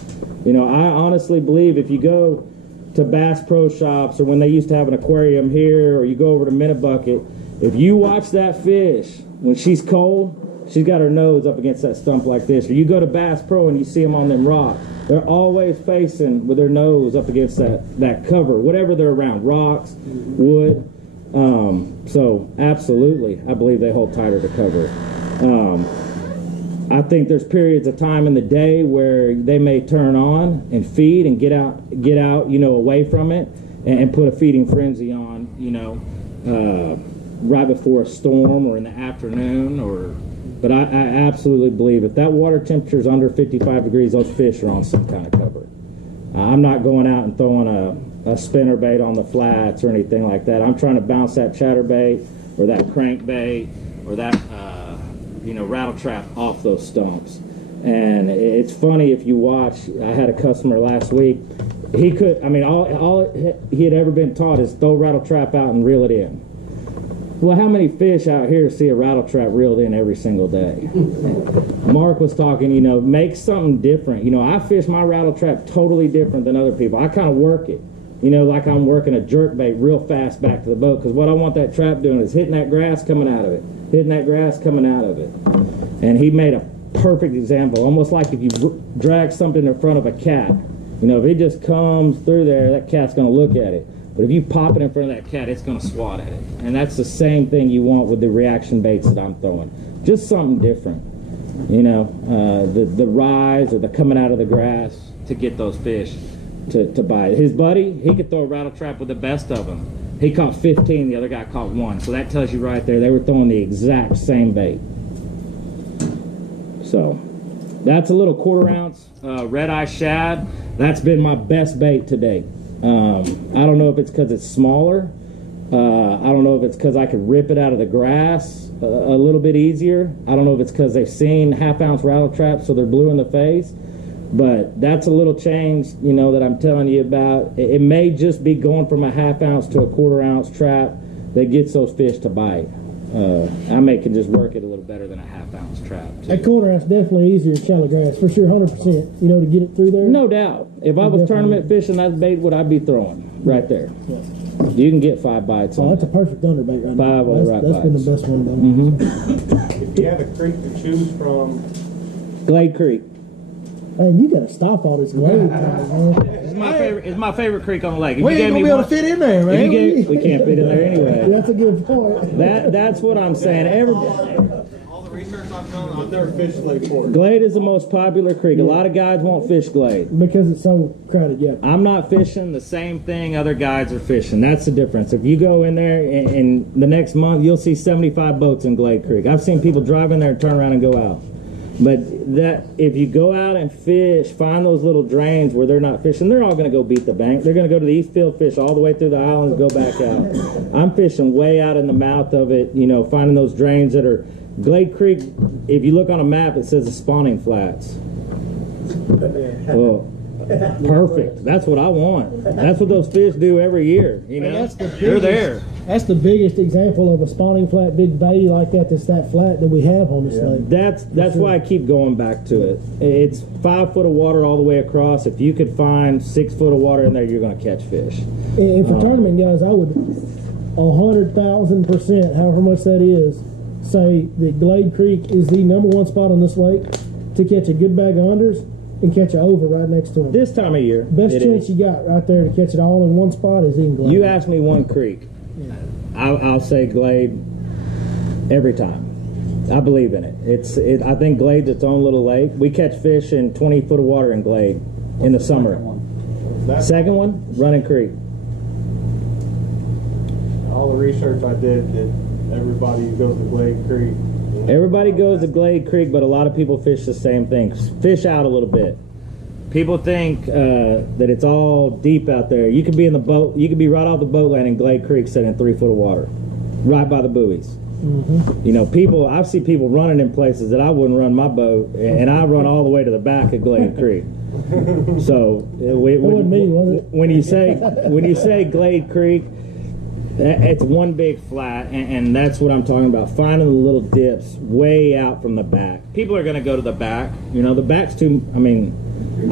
You know, I honestly believe if you go to Bass Pro Shops, or when they used to have an aquarium here, or you go over to Minute Bucket, if you watch that fish, when she's cold, she's got her nose up against that stump like this. Or you go to Bass Pro and you see them on them rocks, they're always facing with their nose up against that cover, whatever they're around, rocks, wood. So absolutely, I believe they hold tighter to cover. I think there's periods of time in the day where they may turn on and feed and get out, you know, away from it and put a feeding frenzy on, you know, right before a storm or in the afternoon. But I absolutely believe if that water temperature is under 55 degrees, those fish are on some kind of cover. I'm not going out and throwing a spinner bait on the flats or anything like that. I'm trying to bounce that chatterbait or that crankbait or that you know, rattle trap off those stumps. And it's funny, if you watch, I had a customer last week. He could, I mean, all he had ever been taught is throw rattle trap out and reel it in. Well, how many fish out here see a rattle trap reeled in every single day? Mark was talking, you know, make something different. You know, I fish my rattle trap totally different than other people. I kind of work it, you know, like I'm working a jerk bait real fast back to the boat, because what I want that trap doing is hitting that grass coming out of it, hitting that grass coming out of it. And he made a perfect example, almost like if you drag something in front of a cat. You know, if it just comes through there, that cat's going to look at it. But if you pop it in front of that cat, it's going to swat at it. And that's the same thing you want with the reaction baits that I'm throwing. Just something different. You know, the rise or the coming out of the grass to get those fish to bite. His buddy, he could throw a rattle trap with the best of them. He caught 15, the other guy caught 1. So that tells you right there, they were throwing the exact same bait. So that's a little 1/4 ounce red-eye shad. That's been my best bait to date. I don't know if it's because it's smaller. I don't know if it's because I could rip it out of the grass a little bit easier. I don't know if it's because they've seen 1/2 ounce rattle traps, so they're blue in the face. But that's a little change, you know, that I'm telling you about. It may just be going from a 1/2 ounce to a 1/4 ounce trap that gets those fish to bite. I can just work it a little better than a 1/2 ounce trap too. A 1/4 ounce definitely easier in shallow grass, for sure, 100%. You know, to get it through there. No doubt. If I was tournament fishing, that's bait what I'd be throwing right there. Yeah. You can get 5 bites. Oh, that's a perfect underbait right now. That's been the best one done. If you have a creek to choose from, Glade Creek. Man, you gotta stop all this glade time, man. It's my favorite creek on the lake. If We ain't gonna be able to fit in there, man. We can't fit in there anyway. That's a good point. That's what I'm saying. all the research I've done, I've never fished Lake Forest. Glade is the most popular creek. A lot of guys won't fish Glade. Because it's so crowded, yeah. I'm not fishing the same thing other guys are fishing. That's the difference. If you go in there and the next month, you'll see 75 boats in Glade Creek. I've seen people drive in there and turn around and go out. But that, if you go out and fish, find those little drains where they're not fishing, they're all going to go beat the bank. They're going to go to the East Field, fish all the way through the islands, go back out. I'm fishing way out in the mouth of it, you know, finding those drains that are... Glade Creek, if you look on a map, it says the spawning flats. Well, perfect. That's what I want. That's what those fish do every year, you know? They're there. That's the biggest example of a spawning flat, big bay like that. That's that flat that we have on this lake. That's why I keep going back to it. It's 5 foot of water all the way across. If you could find 6 foot of water in there, you're going to catch fish. And for tournament guys, I would 100,000%, however much that is, say that Glade Creek is the #1 spot on this lake to catch a good bag of unders and catch an over right next to them. This time of year, best chance you got right there to catch it all in one spot is in Glade. You ask me one creek, I'll say Glade every time. I believe in it. I think Glade's its own little lake. We catch fish in 20 foot of water in Glade in the summer. Second one, Running Creek. All the research I did that everybody goes to Glade Creek. Everybody goes to Glade Creek, but a lot of people fish the same thing. Fish out a little bit. People think that it's all deep out there. You could be in the boat. You could be right off the boat landing Glade Creek, sitting in 3 foot of water, right by the buoys. Mm-hmm. You know, I've seen people running in places that I wouldn't run my boat, and I run all the way to the back of Glade Creek. So when you say Glade Creek, it's one big flat, and that's what I'm talking about. Finding the little dips way out from the back. People are going to go to the back. You know, the back's too. I mean,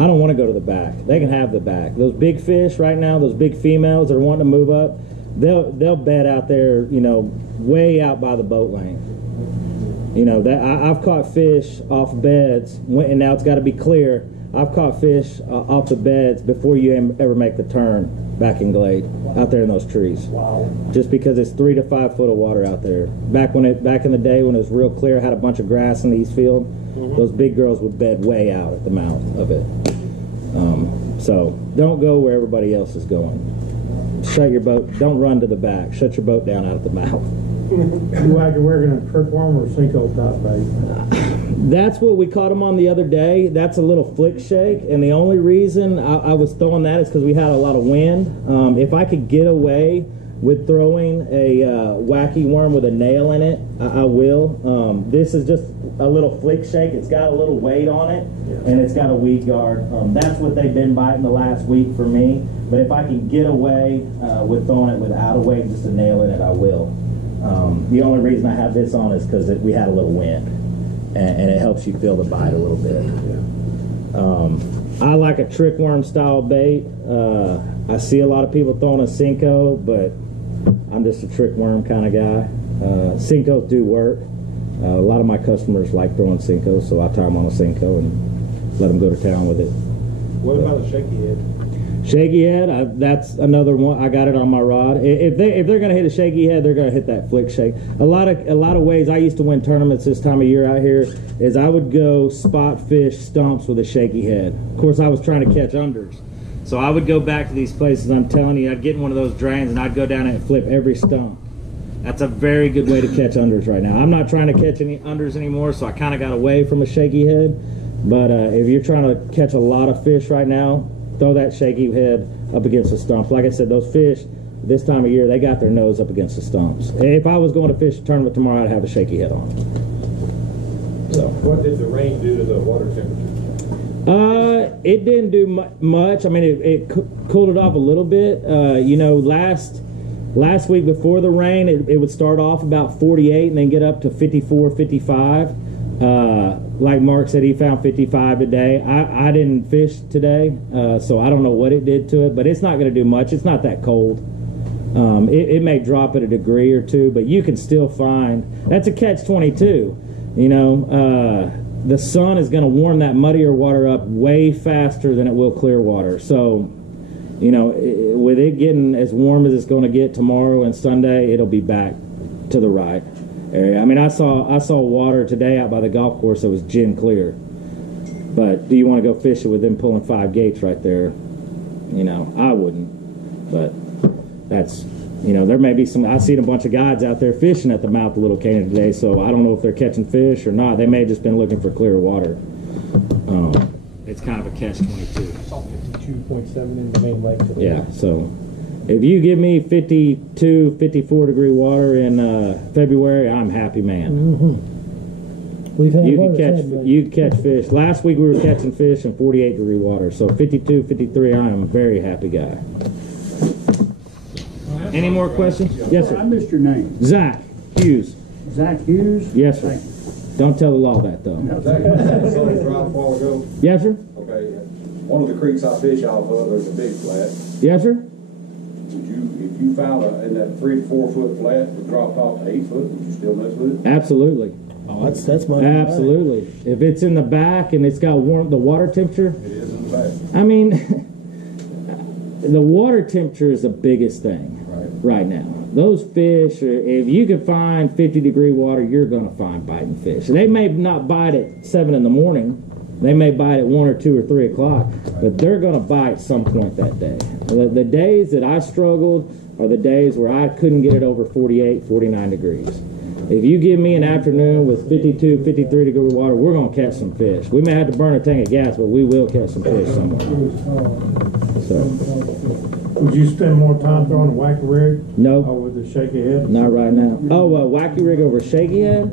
I don't want to go to the back. They can have the back. Those big fish right now, those big females that are wanting to move up, they'll bed out there. You know, way out by the boat lane. You know that I've caught fish off beds, and now it's got to be clear. I've caught fish off the beds before you ever make the turn back in Glade, out there in those trees. Wow! Just because it's 3 to 5 foot of water out there. Back in the day when it was real clear, had a bunch of grass in the east field. Mm-hmm. Those big girls would bed way out at the mouth of it. So don't go where everybody else is going. Shut your boat. Don't run to the back. Shut your boat down out at the mouth. You like wearing a trick worm or a sinkhole top bait? That's what we caught them on the other day. That's a little flick shake, and the only reason I was throwing that is because we had a lot of wind. If I could get away with throwing a wacky worm with a nail in it, I will. This is just a little flick shake. It's got a little weight on it, and it's got a weed guard. That's what they've been biting the last week for me. But if I can get away with throwing it without a weight, just a nail in it, I will. The only reason I have this on is because we had a little wind, and it helps you feel the bite a little bit. I like a trick worm style bait. I see a lot of people throwing a Cinco, but I'm just a trick worm kind of guy. Cincos do work. A lot of my customers like throwing Cincos, so I tie them on a Cinco and let them go to town with it. What about a shaky head? Shaky head, that's another one. I got it on my rod. If they're going to hit a shaky head, they're going to hit that flick shake. A lot of ways I used to win tournaments this time of year out here is I would go spot fish stumps with a shaky head. Of course, I was trying to catch unders, so I would go back to these places. I'm telling you, I'd get in one of those drains and I'd go down and flip every stump. That's a very good way to catch unders right now. I'm not trying to catch any unders anymore, so I kind of got away from a shaky head. But if you're trying to catch a lot of fish right now, throw that shaky head up against the stumps. Like I said, those fish this time of year, they got their nose up against the stumps. If I was going to fish a tournament tomorrow, I'd have a shaky head on. So, what did the rain do to the water temperature? It didn't do much. I mean, it cooled it off a little bit. You know, last week before the rain, it would start off about 48 and then get up to 54, 55. Like Mark said, he found 55 today. I didn't fish today, so I don't know what it did to it, but it's not going to do much. It's not that cold. It may drop it a degree or two, but you can still find. That's a catch-22. You know, the sun is going to warm that muddier water up way faster than it will clear water. So, you know, with it getting as warm as it's going to get tomorrow and Sunday, it'll be back to the right area. I mean, I saw water today out by the golf course that was gin clear. But do you want to go fishing with them pulling 5 gates right there? You know, I wouldn't. But that's, you know, there may be some. I've seen a bunch of guides out there fishing at the mouth of Little Canyon today, so I don't know if they're catching fish or not. They may have just been looking for clear water. It's kind of a catch-22. It's all 52.7 in the main lake. Yeah, so if you give me 52, 54 degree water in February, I'm happy man. Mm-hmm. We've had you can catch fish. Last week we were catching fish in 48 degree water, so 52, 53, I am a very happy guy. Any more questions? Yes, sir. I missed your name. Zach Hughes. Zach Hughes? Yes, sir. Don't tell the law that, though. Zach, I saw you drive a while ago. Yes, sir. Okay, one of the creeks I fish off of, there's a big flat. Yes, sir. If you found in that 3 to 4 foot flat that dropped off to 8 foot, would you still mess with it? Absolutely. Oh, that's my absolutely. If it's in the back and it's got the water temperature. It is in the back. I mean, the water temperature is the biggest thing right now. those fish, if you can find 50-degree water, you're going to find biting fish. They may not bite at 7 in the morning. They may bite at 1 or 2 or 3 o'clock, but they're going to bite some point that day. The days that I struggled are the days where I couldn't get it over 48, 49 degrees. If you give me an afternoon with 52, 53 degree water, we're going to catch some fish. We may have to burn a tank of gas, but we will catch some fish somewhere. So, would you spend more time throwing a wacky rig? No. Or with a shaky head? Not right now. Oh, wacky rig over shaky head?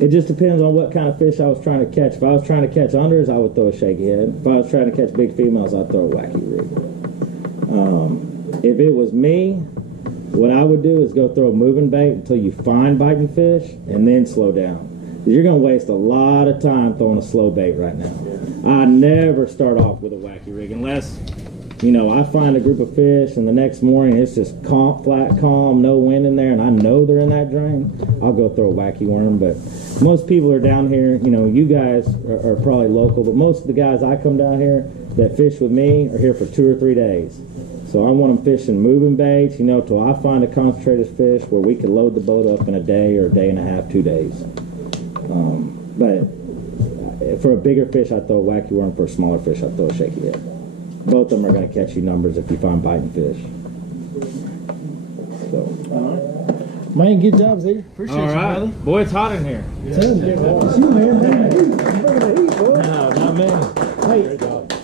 It just depends on what kind of fish I was trying to catch. If I was trying to catch unders, I would throw a shaky head. If I was trying to catch big females, I'd throw a wacky rig. If it was me, what I would do is go throw moving bait until you find biting fish and then slow down. You're going to waste a lot of time throwing a slow bait right now. I never start off with a wacky rig unless, you know, I find a group of fish and the next morning it's just calm, flat, calm, no wind in there, and I know they're in that drain. I'll go throw a wacky worm. But most people are down here, you know, you guys are probably local, but most of the guys I come down here that fish with me are here for 2 or 3 days. So I want them fishing moving baits, you know, till I find a concentrated fish where we can load the boat up in a day or a day and a half, 2 days. But for a bigger fish, I throw a wacky worm. For a smaller fish, I throw a shaky head. Both of them are going to catch you numbers if you find biting fish. So, all right. Man, good job, Z. Appreciate you, brother. Boy, it's hot in here. Yeah. You, man. No, not me. Hey,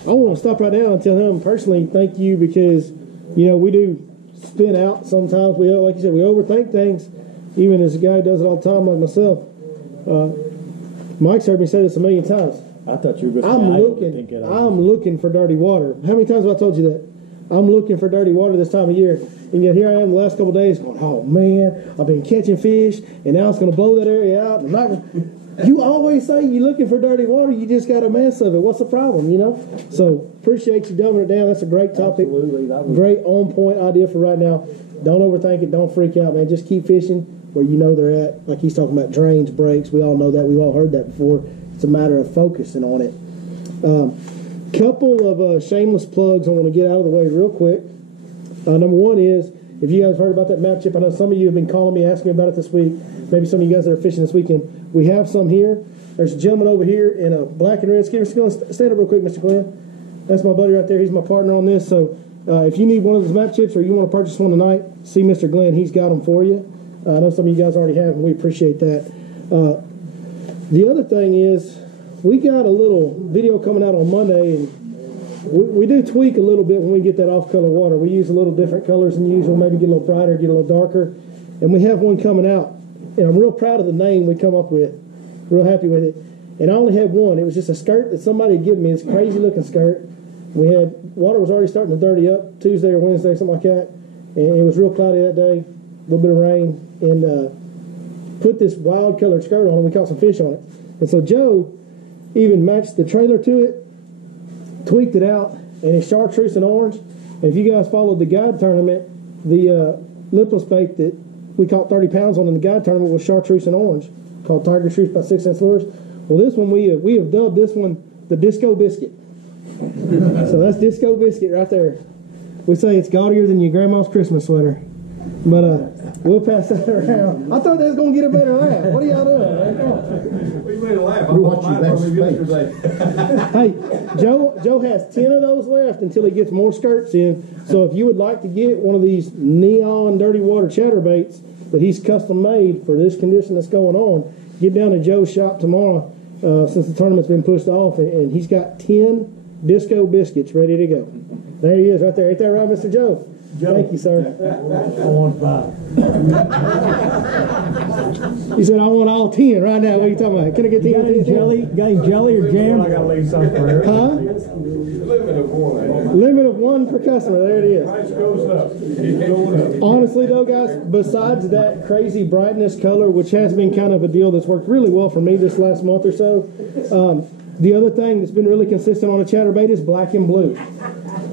I want to stop right now and tell him personally thank you because, you know, we do spin out sometimes. We, like you said, we overthink things, even as a guy who does it all the time like myself. Mike's heard me say this a million times. I thought you were going to say I'm looking for dirty water. How many times have I told you that? I'm looking for dirty water this time of year. And yet here I am the last couple of days going, oh man, I've been catching fish and now it's going to blow that area out. I'm not gonna, you always say you're looking for dirty water. You just got a mess of it. What's the problem, you know? So appreciate you dumbing it down. That's a great topic. Absolutely. Great on point idea for right now. Don't overthink it. Don't freak out, man. Just keep fishing where you know they're at. Like he's talking about drains, breaks. We all know that. We've all heard that before. It's a matter of focusing on it. Couple of shameless plugs I want to get out of the way real quick. Number one is, if you guys heard about that map chip, I know some of you have been calling me, asking me about it this week. Maybe some of you guys that are fishing this weekend. We have some here. There's a gentleman over here in a black and red skin. Stand up real quick, Mr. Glenn. That's my buddy right there. He's my partner on this. So if you need one of those map chips or you want to purchase one tonight, see Mr. Glenn. He's got them for you. I know some of you guys already have them. We appreciate that. The other thing is, we got a little video coming out on Monday, and we do tweak a little bit when we get that off-color water. We use a little different colors than usual, maybe get a little brighter, get a little darker. And we have one coming out, and I'm real proud of the name we come up with. Real happy with it. And I only had one. It was just a skirt that somebody had given me, this crazy-looking skirt. We had, water was already starting to dirty up, Tuesday or Wednesday, something like that. And it was real cloudy that day, a little bit of rain, and put this wild-colored skirt on, and we caught some fish on it. And so Joe even matched the trailer to it, tweaked it out, and it's chartreuse and orange. And if you guys followed the guide tournament, the lipless bait that we caught 30 pounds on in the guide tournament was chartreuse and orange, called Tiger Shrews by 6 Cents Lures. Well, this one we have dubbed this one the Disco Biscuit. So that's Disco Biscuit right there. We say it's gaudier than your grandma's Christmas sweater. But we'll pass that around. I thought that was going to get a better laugh. What are y'all doing, man? Come on. We made a laugh. I thought mine from yesterday. Hey, Joe has 10 of those left until he gets more skirts in. So if you would like to get one of these neon dirty water chatterbaits that he's custom made for this condition that's going on, get down to Joe's shop tomorrow since the tournament's been pushed off, and he's got 10 Disco Biscuits ready to go. There he is right there. Ain't that right, Mr. Joe? Thank you, sir. I want 5. He said, I want all 10 right now. What are you talking about? Can I get 10? Got any jelly or jam? I got to leave something for her. Huh? Limit of 1. Limit of 1 per customer. There it is. Price goes up. It's going up. Honestly, though, guys, besides that crazy brightness color, which has been kind of a deal that's worked really well for me this last month or so, the other thing that's been really consistent on a chatterbait is black and blue.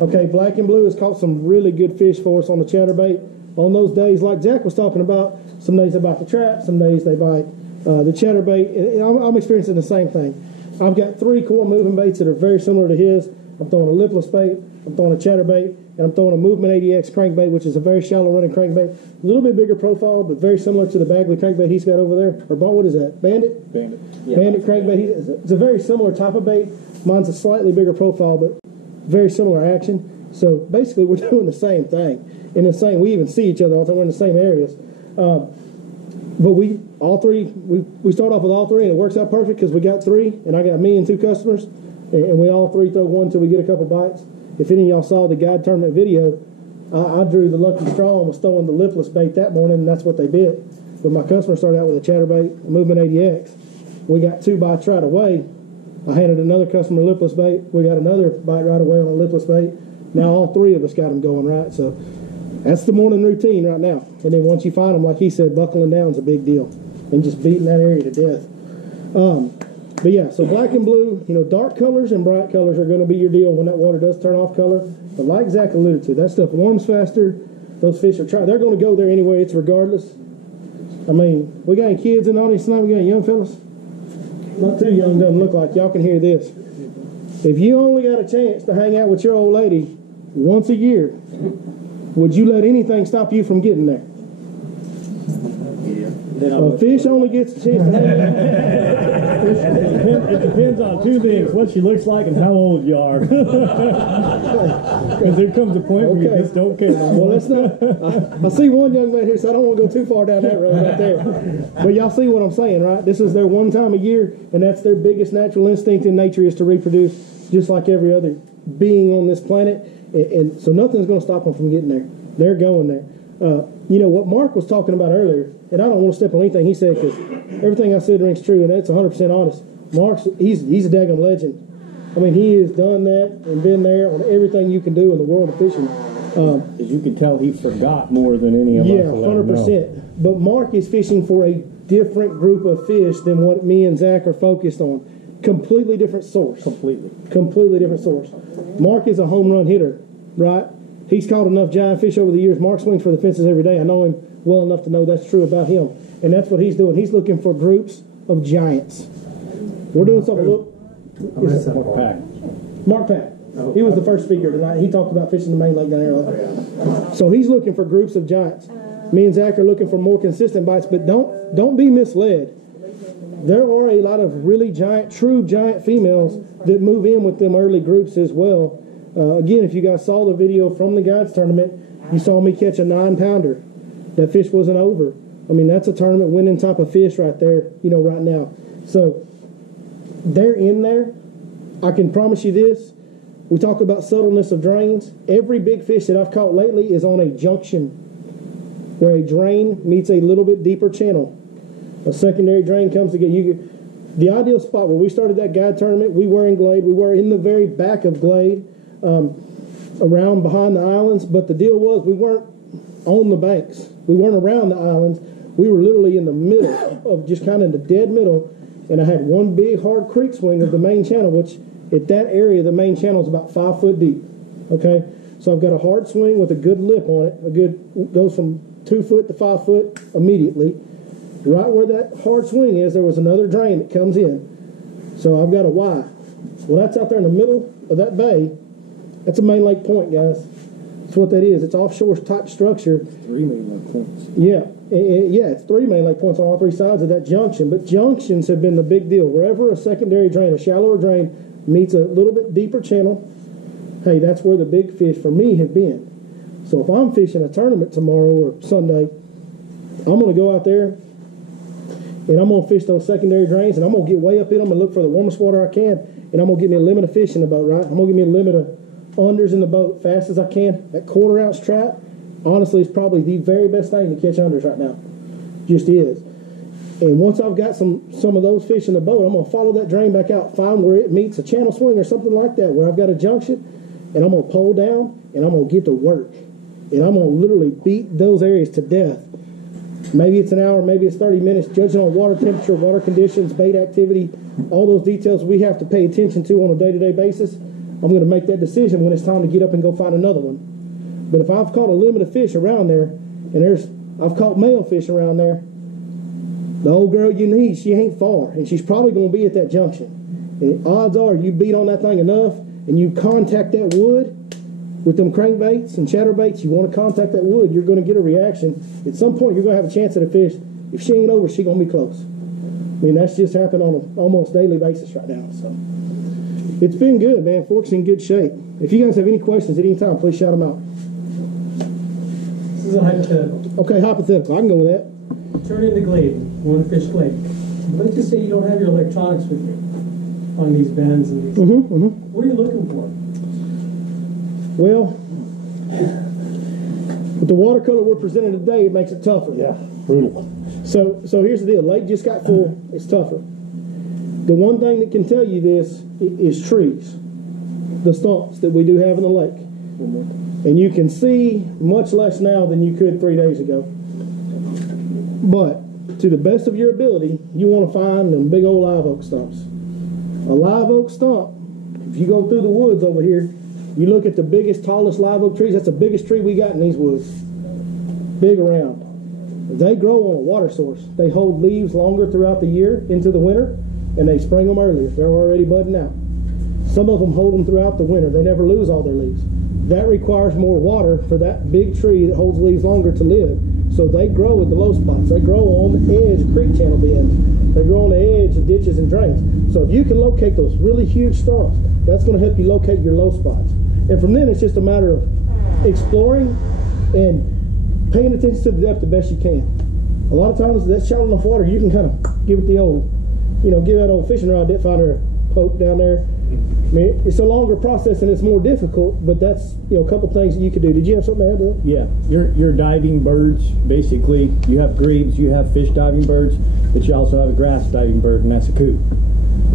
Okay, black and blue has caught some really good fish for us on the chatterbait. On those days, like Jack was talking about, some days they bite the trap, some days they bite the chatterbait. And I'm experiencing the same thing. I've got 3 core moving baits that are very similar to his. I'm throwing a lipless bait, I'm throwing a chatterbait, and I'm throwing a Movement 80X crankbait, which is a very shallow running crankbait. A little bit bigger profile, but very similar to the Bagley crankbait he's got over there. Or what is that? Bandit? Bandit. Yeah. Bandit crankbait. It's a very similar type of bait. Mine's a slightly bigger profile, but very similar action. So basically, we're doing the same thing. In the same, we even see each other all the time. We're in the same areas. But we start off with all three, and it works out perfect because we got three, and I got me and two customers, and we all three throw one until we get a couple bites. If any of y'all saw the guide tournament video, I drew the lucky straw and was throwing the lipless bait that morning, and that's what they bit. But my customer started out with a chatterbait, a Movement 80X. We got 2 bites right away. I handed another customer lipless bait. We got another bite right away on a lipless bait. Now all three of us got them going right. So that's the morning routine right now. And then once you find them, like he said, buckling down is a big deal, and just beating that area to death. But yeah, so black and blue, dark colors and bright colors are going to be your deal when that water does turn off color. But like Zach alluded to, that stuff warms faster. Those fish are they're going to go there anyway. It's regardless. I mean, we got any kids in the audience tonight? We got any young fellas? Not too young, doesn't look like. Y'all can hear this. If you only got a chance to hang out with your old lady once a year, would you let anything stop you from getting there? A fish only gets a chance to hang out. It depends on 2 things: what she looks like and how old you are. Because there comes a point where you just don't care no more. Well, let's not. I see one young man here, so I don't want to go too far down that road right there. But y'all see what I'm saying, right? This is their one time a year, and that's their biggest natural instinct in nature is to reproduce, just like every other being on this planet. And so nothing's going to stop them from getting there. They're going there. What Mark was talking about earlier, and I don't want to step on anything he said because everything I said rings true, and that's 100% honest. He's a daggum legend. I mean, he has done that and been there on everything you can do in the world of fishing. As you can tell, he forgot more than any of us. Yeah, 100%. But Mark is fishing for a different group of fish than what me and Zach are focused on. Completely different source. Completely different source. Mark is a home run hitter, right? He's caught enough giant fish over the years. Mark swings for the fences every day. I know him well enough to know that's true about him. And that's what he's doing. He's looking for groups of giants. We're doing something. Mark Pack. He was the first speaker tonight. He talked about fishing the main lake down there. So he's looking for groups of giants. Me and Zach are looking for more consistent bites, but don't be misled. There are a lot of really giant, true giant females that move in with them early groups as well. Again, if you guys saw the video from the guides tournament, you saw me catch a 9-pounder. That fish wasn't over. I mean, that's a tournament winning type of fish right there, right now. So they're in there. I can promise you this. We talk about subtleness of drains. Every big fish that I've caught lately is on a junction where a drain meets a little bit deeper channel. A secondary drain comes to get you. The ideal spot where we started that guide tournament, we were in Glade. We were in the very back of Glade, around behind the islands. But the deal was we weren't on the banks. We weren't around the islands. We were literally in the middle of just kind of the dead middle. And I had one big hard creek swing of the main channel, which at that area, the main channel is about 5 foot deep. Okay? So I've got a hard swing with a good lip on it. Goes from 2 foot to 5 foot immediately. Right where that hard swing is, there was another drain that comes in. So I've got a Y. Well, that's out there in the middle of that bay. That's a main lake point, guys. That's what that is. It's offshore type structure. 3 main lake points. Yeah. It's 3 main lake points on all 3 sides of that junction. But junctions have been the big deal. Wherever a secondary drain, a shallower drain, meets a little bit deeper channel, hey, that's where the big fish for me have been. So if I'm fishing a tournament tomorrow or Sunday, I'm going to go out there and I'm going to fish those secondary drains, and I'm going to get way up in them and look for the warmest water I can, and I'm going to get me a limit of fish in the boat, right? I'm going to get me a limit of unders in the boat fast as I can. That 1/4 ounce trap, honestly, is probably the very best thing to catch unders right now. Just is. And once I've got some of those fish in the boat, I'm going to follow that drain back out, find where it meets a channel swing or something like that, where I've got a junction, and I'm going to pull down, and I'm going to get to work. And I'm going to literally beat those areas to death. Maybe it's an hour, maybe it's 30 minutes, judging on water temperature, water conditions, bait activity, all those details we have to pay attention to on a day-to-day basis. I'm going to make that decision when it's time to get up and go find another one. But if I've caught a limit of fish around there, and I've caught male fish around there, the old girl you need, she ain't far, and she's probably going to be at that junction. And odds are you beat on that thing enough, and you contact that wood, with them crankbaits and chatterbaits, you want to contact that wood, you're going to get a reaction. At some point, you're going to have a chance at a fish. If she ain't over, she's going to be close. I mean, that's just happened on an almost daily basis right now. So it's been good, man. Fork's in good shape. If you guys have any questions at any time, please shout them out. This is a hypothetical. Okay, hypothetical. I can go with that. Turn into glade. You want to fish glade. Let's just say you don't have your electronics with you on these bends and these. What are you looking for? Well, with the watercolor we're presenting today, it makes it tougher. Yeah, brutal. So here's the deal. Lake just got full. It's tougher. The one thing that can tell you this is trees, the stumps that we do have in the lake. And you can see much less now than you could 3 days ago. But to the best of your ability, you want to find them big old live oak stumps. A live oak stump, if you go through the woods over here, you look at the biggest, tallest live oak trees, that's the biggest tree we got in these woods. Big around. They grow on a water source. They hold leaves longer throughout the year into the winter, and they spring them earlier. They're already budding out. Some of them hold them throughout the winter. They never lose all their leaves. That requires more water for that big tree that holds leaves longer to live. So they grow at the low spots. They grow on the edge of creek channel bends. They grow on the edge of ditches and drains. So if you can locate those really huge stumps, that's going to help you locate your low spots. And from then, it's just a matter of exploring and paying attention to the depth the best you can. A lot of times, that's shallow enough water, you can kind of give it the old, give that old fishing rod dip finder a poke down there. I mean, it's a longer process and it's more difficult, but that's a couple things that you could do. Did you have something to add to that? Yeah, your diving birds, basically, you have grebes, you have fish diving birds, but you also have a grass diving bird, and that's a coot.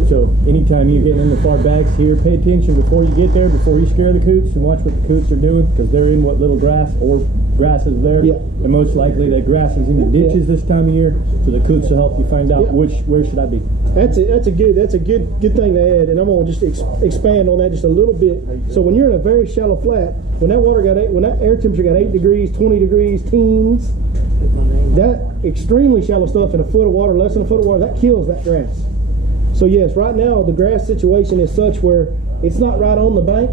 So anytime you're getting in the far backs here, pay attention before you get there, before you scare the coots, and watch what the coots are doing, because they're in what little grass or grass is there. Yeah. And most likely the grass is in the ditches this time of year, so the coots will help you find out where should I be. That's a good thing to add, and I'm gonna just expand on that just a little bit. So when you're in a very shallow flat, when that air temperature got 8 degrees, 20 degrees, teens, that extremely shallow stuff in a foot of water, less than a foot of water, that kills that grass. So yes, right now the grass situation is such where it's not right on the bank.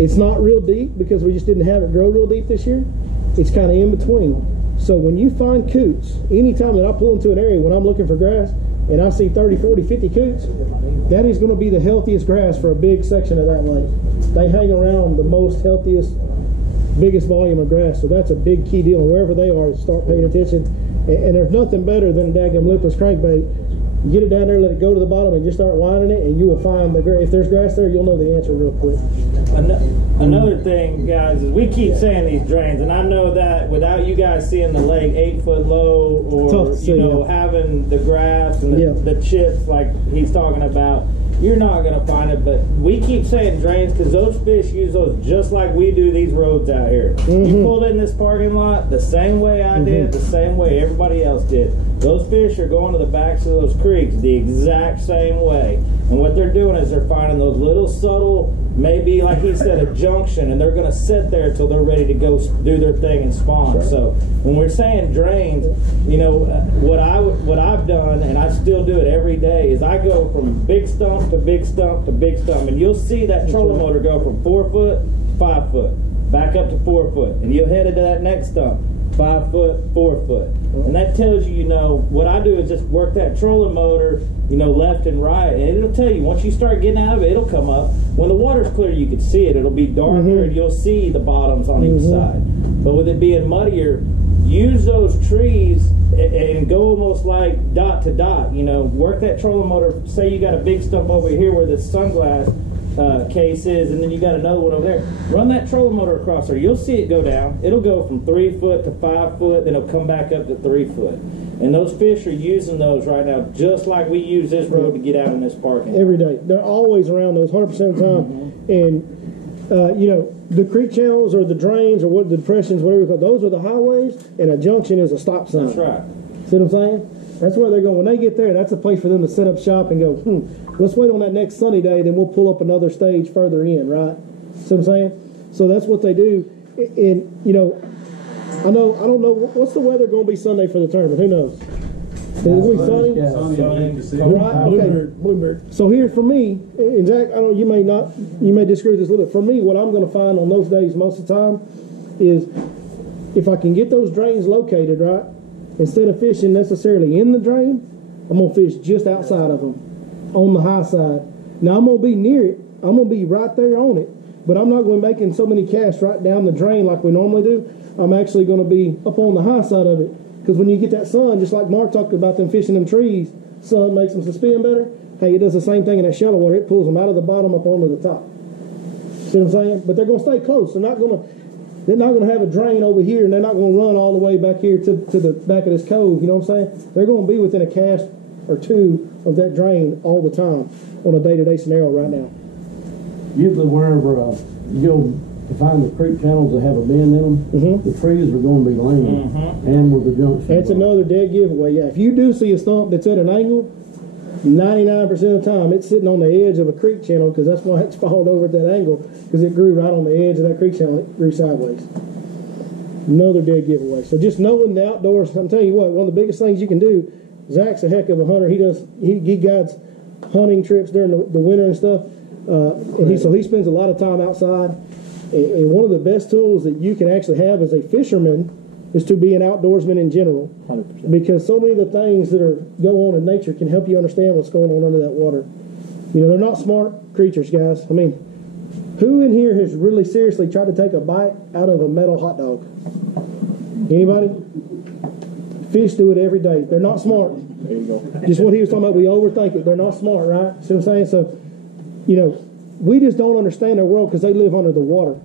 It's not real deep because we just didn't have it grow real deep this year. It's kind of in between. So when you find coots, anytime that I pull into an area when I'm looking for grass and I see 30, 40, 50 coots, that is going to be the healthiest grass for a big section of that lake. They hang around the most healthiest, biggest volume of grass. So that's a big key deal. And wherever they are, start paying attention. And there's nothing better than a daggum lipless crankbait. Get it down there, let it go to the bottom, and just start winding it, and you will find if there's grass there, you'll know the answer real quick. Another thing, guys, is we keep saying these drains, and I know that without you guys seeing the lake 8 foot low, or having the grass and the chips like he's talking about, you're not going to find it. But we keep saying drains because those fish use those just like we do these roads out here. You pulled in this parking lot the same way I did, the same way everybody else did. Those fish are going to the backs of those creeks the exact same way. And what they're doing is they're finding those little subtle, maybe like he said, a junction, and they're going to sit there until they're ready to go do their thing and spawn. Sure. So when we're saying drains, what I've done, and I still do it every day, is I go from big stump to big stump to big stump, and you'll see that trolling motor go from 4 foot to 5 foot, back up to 4 foot, and you'll head into that next stump, 5 foot, 4 foot. And that tells you, what I do is just work that trolling motor, left and right, and it'll tell you, once you start getting out of it, it'll come up. When the water's clear, you can see it. It'll be darker, and you'll see the bottoms on each side. But with it being muddier, use those trees and go almost like dot to dot. Work that trolling motor. Say you got a big stump over here where the sunglass case is, and then you got another one over there. Run that trolling motor across there. You'll see it go down. It'll go from 3 foot to 5 foot, then it'll come back up to 3 foot. And those fish are using those right now, just like we use this road to get out in this parking. Every day, they're always around those 100% of the time. And the creek channels or the drains or what the depressions, whatever you call it, those are the highways, and a junction is a stop sign. That's right. See what I'm saying? That's where they're going. When they get there, that's a place for them to set up shop and go, let's wait on that next sunny day, then we'll pull up another stage further in, right? See what I'm saying? So that's what they do. And, I don't know, what's the weather going to be Sunday for the tournament? Who knows? Is it going to be sunny? Sunny to All right, okay. Bluebird. So here for me, and Zach, I don't. You may disagree with this a little bit. For me, what I'm going to find on those days most of the time is if I can get those drains located right, instead of fishing necessarily in the drain, I'm going to fish just outside of them, on the high side. Now I'm going to be near it. I'm going to be right there on it, but I'm not going to be making so many casts right down the drain like we normally do. I'm actually going to be up on the high side of it, because when you get that sun, just like Mark talked about them fishing them trees, sun makes them suspend better. Hey, it does the same thing in that shallow water. It pulls them out of the bottom up onto the top. See what I'm saying? But they're going to stay close. They're not going to have a drain over here, and they're not going to run all the way back here to the back of this cove. You know what I'm saying? They're going to be within a cast or two of that drain all the time on a day-to-day scenario right now. Usually wherever you go to find the creek channels that have a bend in them, the trees are going to be lean and with the junction. That's another dead giveaway. Yeah, if you do see a stump that's at an angle, 99% of the time it's sitting on the edge of a creek channel, because that's why it's fallen over at that angle, because it grew right on the edge of that creek channel. It grew sideways. Another dead giveaway. So just knowing the outdoors, I'm telling you what, one of the biggest things you can do. Zach's a heck of a hunter. He guides hunting trips during the winter and stuff, and he spends a lot of time outside. And one of the best tools that you can actually have as a fisherman is to be an outdoorsman in general. 100%. Because so many of the things that go on in nature can help you understand what's going on under that water. You know, they're not smart creatures, guys. I mean, who in here has really seriously tried to take a bite out of a metal hot dog? Anybody? Fish do it every day. They're not smart. There you go. Just what he was talking about, we overthink it. They're not smart, right? See what I'm saying? So, you know, we just don't understand their world because they live under the water.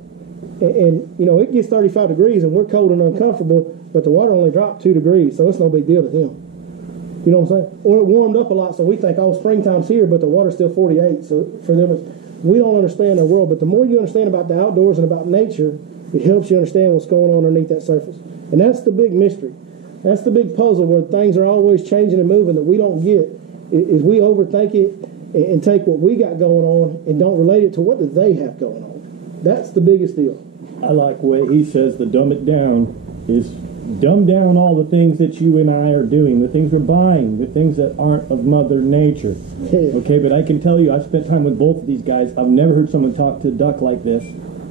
And, you know, it gets 35 degrees and we're cold and uncomfortable, but the water only dropped 2 degrees, so it's no big deal to them. You know what I'm saying? Or it warmed up a lot, so we think, oh, springtime's here, but the water's still 48. So for them, we don't understand their world. But the more you understand about the outdoors and about nature, it helps you understand what's going on underneath that surface. And that's the big mystery. That's the big puzzle where things are always changing and moving that we don't get, is we overthink it and take what we got going on and don't relate it to what do they have going on. That's the biggest deal. I like the way he says the dumb it down is dumb down all the things that you and I are doing, the things we're buying, the things that aren't of Mother Nature. Okay, but I can tell you, I spent time with both of these guys. I've never heard someone talk to a duck like this.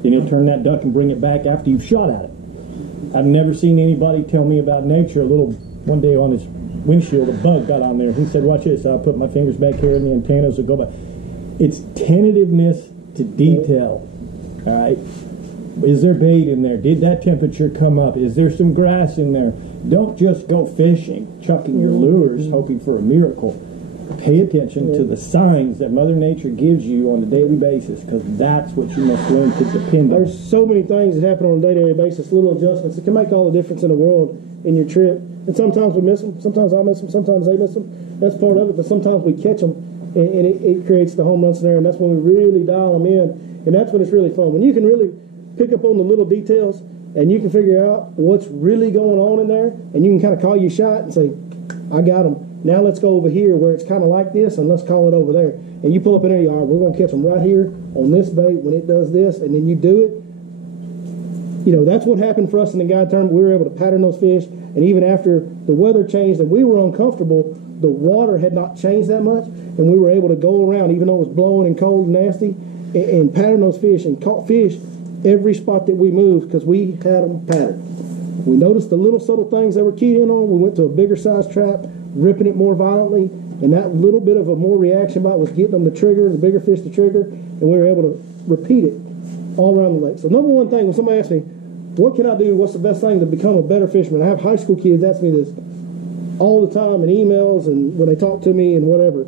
You know, turn that duck and bring it back after you've shot at it. I've never seen anybody tell me about nature. One day on his windshield, a bug got on there. He said, watch this, I'll put my fingers back here and the antennas will go by. It's tentativeness to detail. All right? Is there bait in there? Did that temperature come up? Is there some grass in there? Don't just go fishing, chucking your lures, hoping for a miracle. Pay attention to the signs that Mother Nature gives you on a daily basis, because that's what you must learn to depend on. There's so many things that happen on a day-to-day basis, little adjustments. It can make all the difference in the world in your trip. And sometimes we miss them. Sometimes I miss them. Sometimes they miss them. That's part of it. But sometimes we catch them, and it creates the home run scenario. And that's when we really dial them in. And that's when it's really fun. When you can really pick up on the little details, and you can figure out what's really going on in there, and you can kind of call your shot and say, I got them. Now let's go over here where it's kind of like this, and let's call it over there. And you pull up in there, all right, we're going to catch them right here on this bait when it does this, and then you do it. You know, that's what happened for us in the guide tournament. We were able to pattern those fish, and even after the weather changed and we were uncomfortable, the water had not changed that much, and we were able to go around, even though it was blowing and cold and nasty, and pattern those fish and caught fish every spot that we moved because we had them patterned. We noticed the little subtle things that were keyed in on. We went to a bigger size trap, ripping it more violently, and that little bit of a more reaction bite was getting them to trigger, the bigger fish to trigger, and we were able to repeat it all around the lake. So number one thing, when somebody asks me, what can I do, what's the best thing to become a better fisherman? I have high school kids ask me this all the time in emails and when they talk to me and whatever.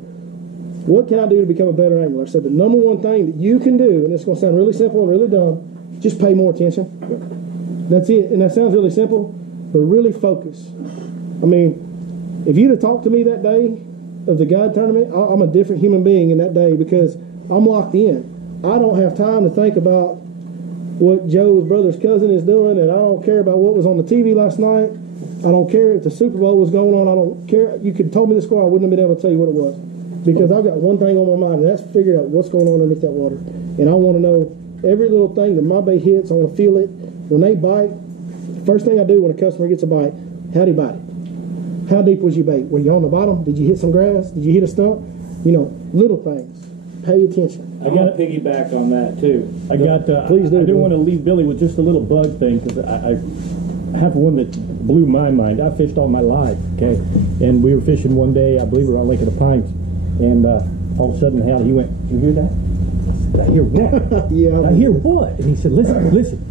What can I do to become a better angler? I said the number one thing that you can do, and it's going to sound really simple and really dumb, just pay more attention. That's it. And that sounds really simple, but really focus. I mean, if you'd have talked to me that day of the guide tournament, I'm a different human being in that day because I'm locked in. I don't have time to think about what Joe's brother's cousin is doing, and I don't care about what was on the TV last night. I don't care if the Super Bowl was going on. I don't care. You could have told me the score, I wouldn't have been able to tell you what it was because I've got one thing on my mind, and that's figuring out what's going on underneath that water. And I want to know every little thing that my bait hits. I want to feel it. When they bite, first thing I do when a customer gets a bite, how'd he bite it? How deep was your bait? Were you on the bottom? Did you hit some grass? Did you hit a stump? You know, little things. Pay attention. I got to piggyback on that too. I got. Please do. I didn't want to leave Billy with just a little bug thing because I have one that blew my mind. I fished all my life, okay, and we were fishing one day. I believe we were on Lake of the Pines, and all of a sudden, he went, "Did you hear that?" I said, "I hear what?" Yeah. I hear what? And he said, "Listen."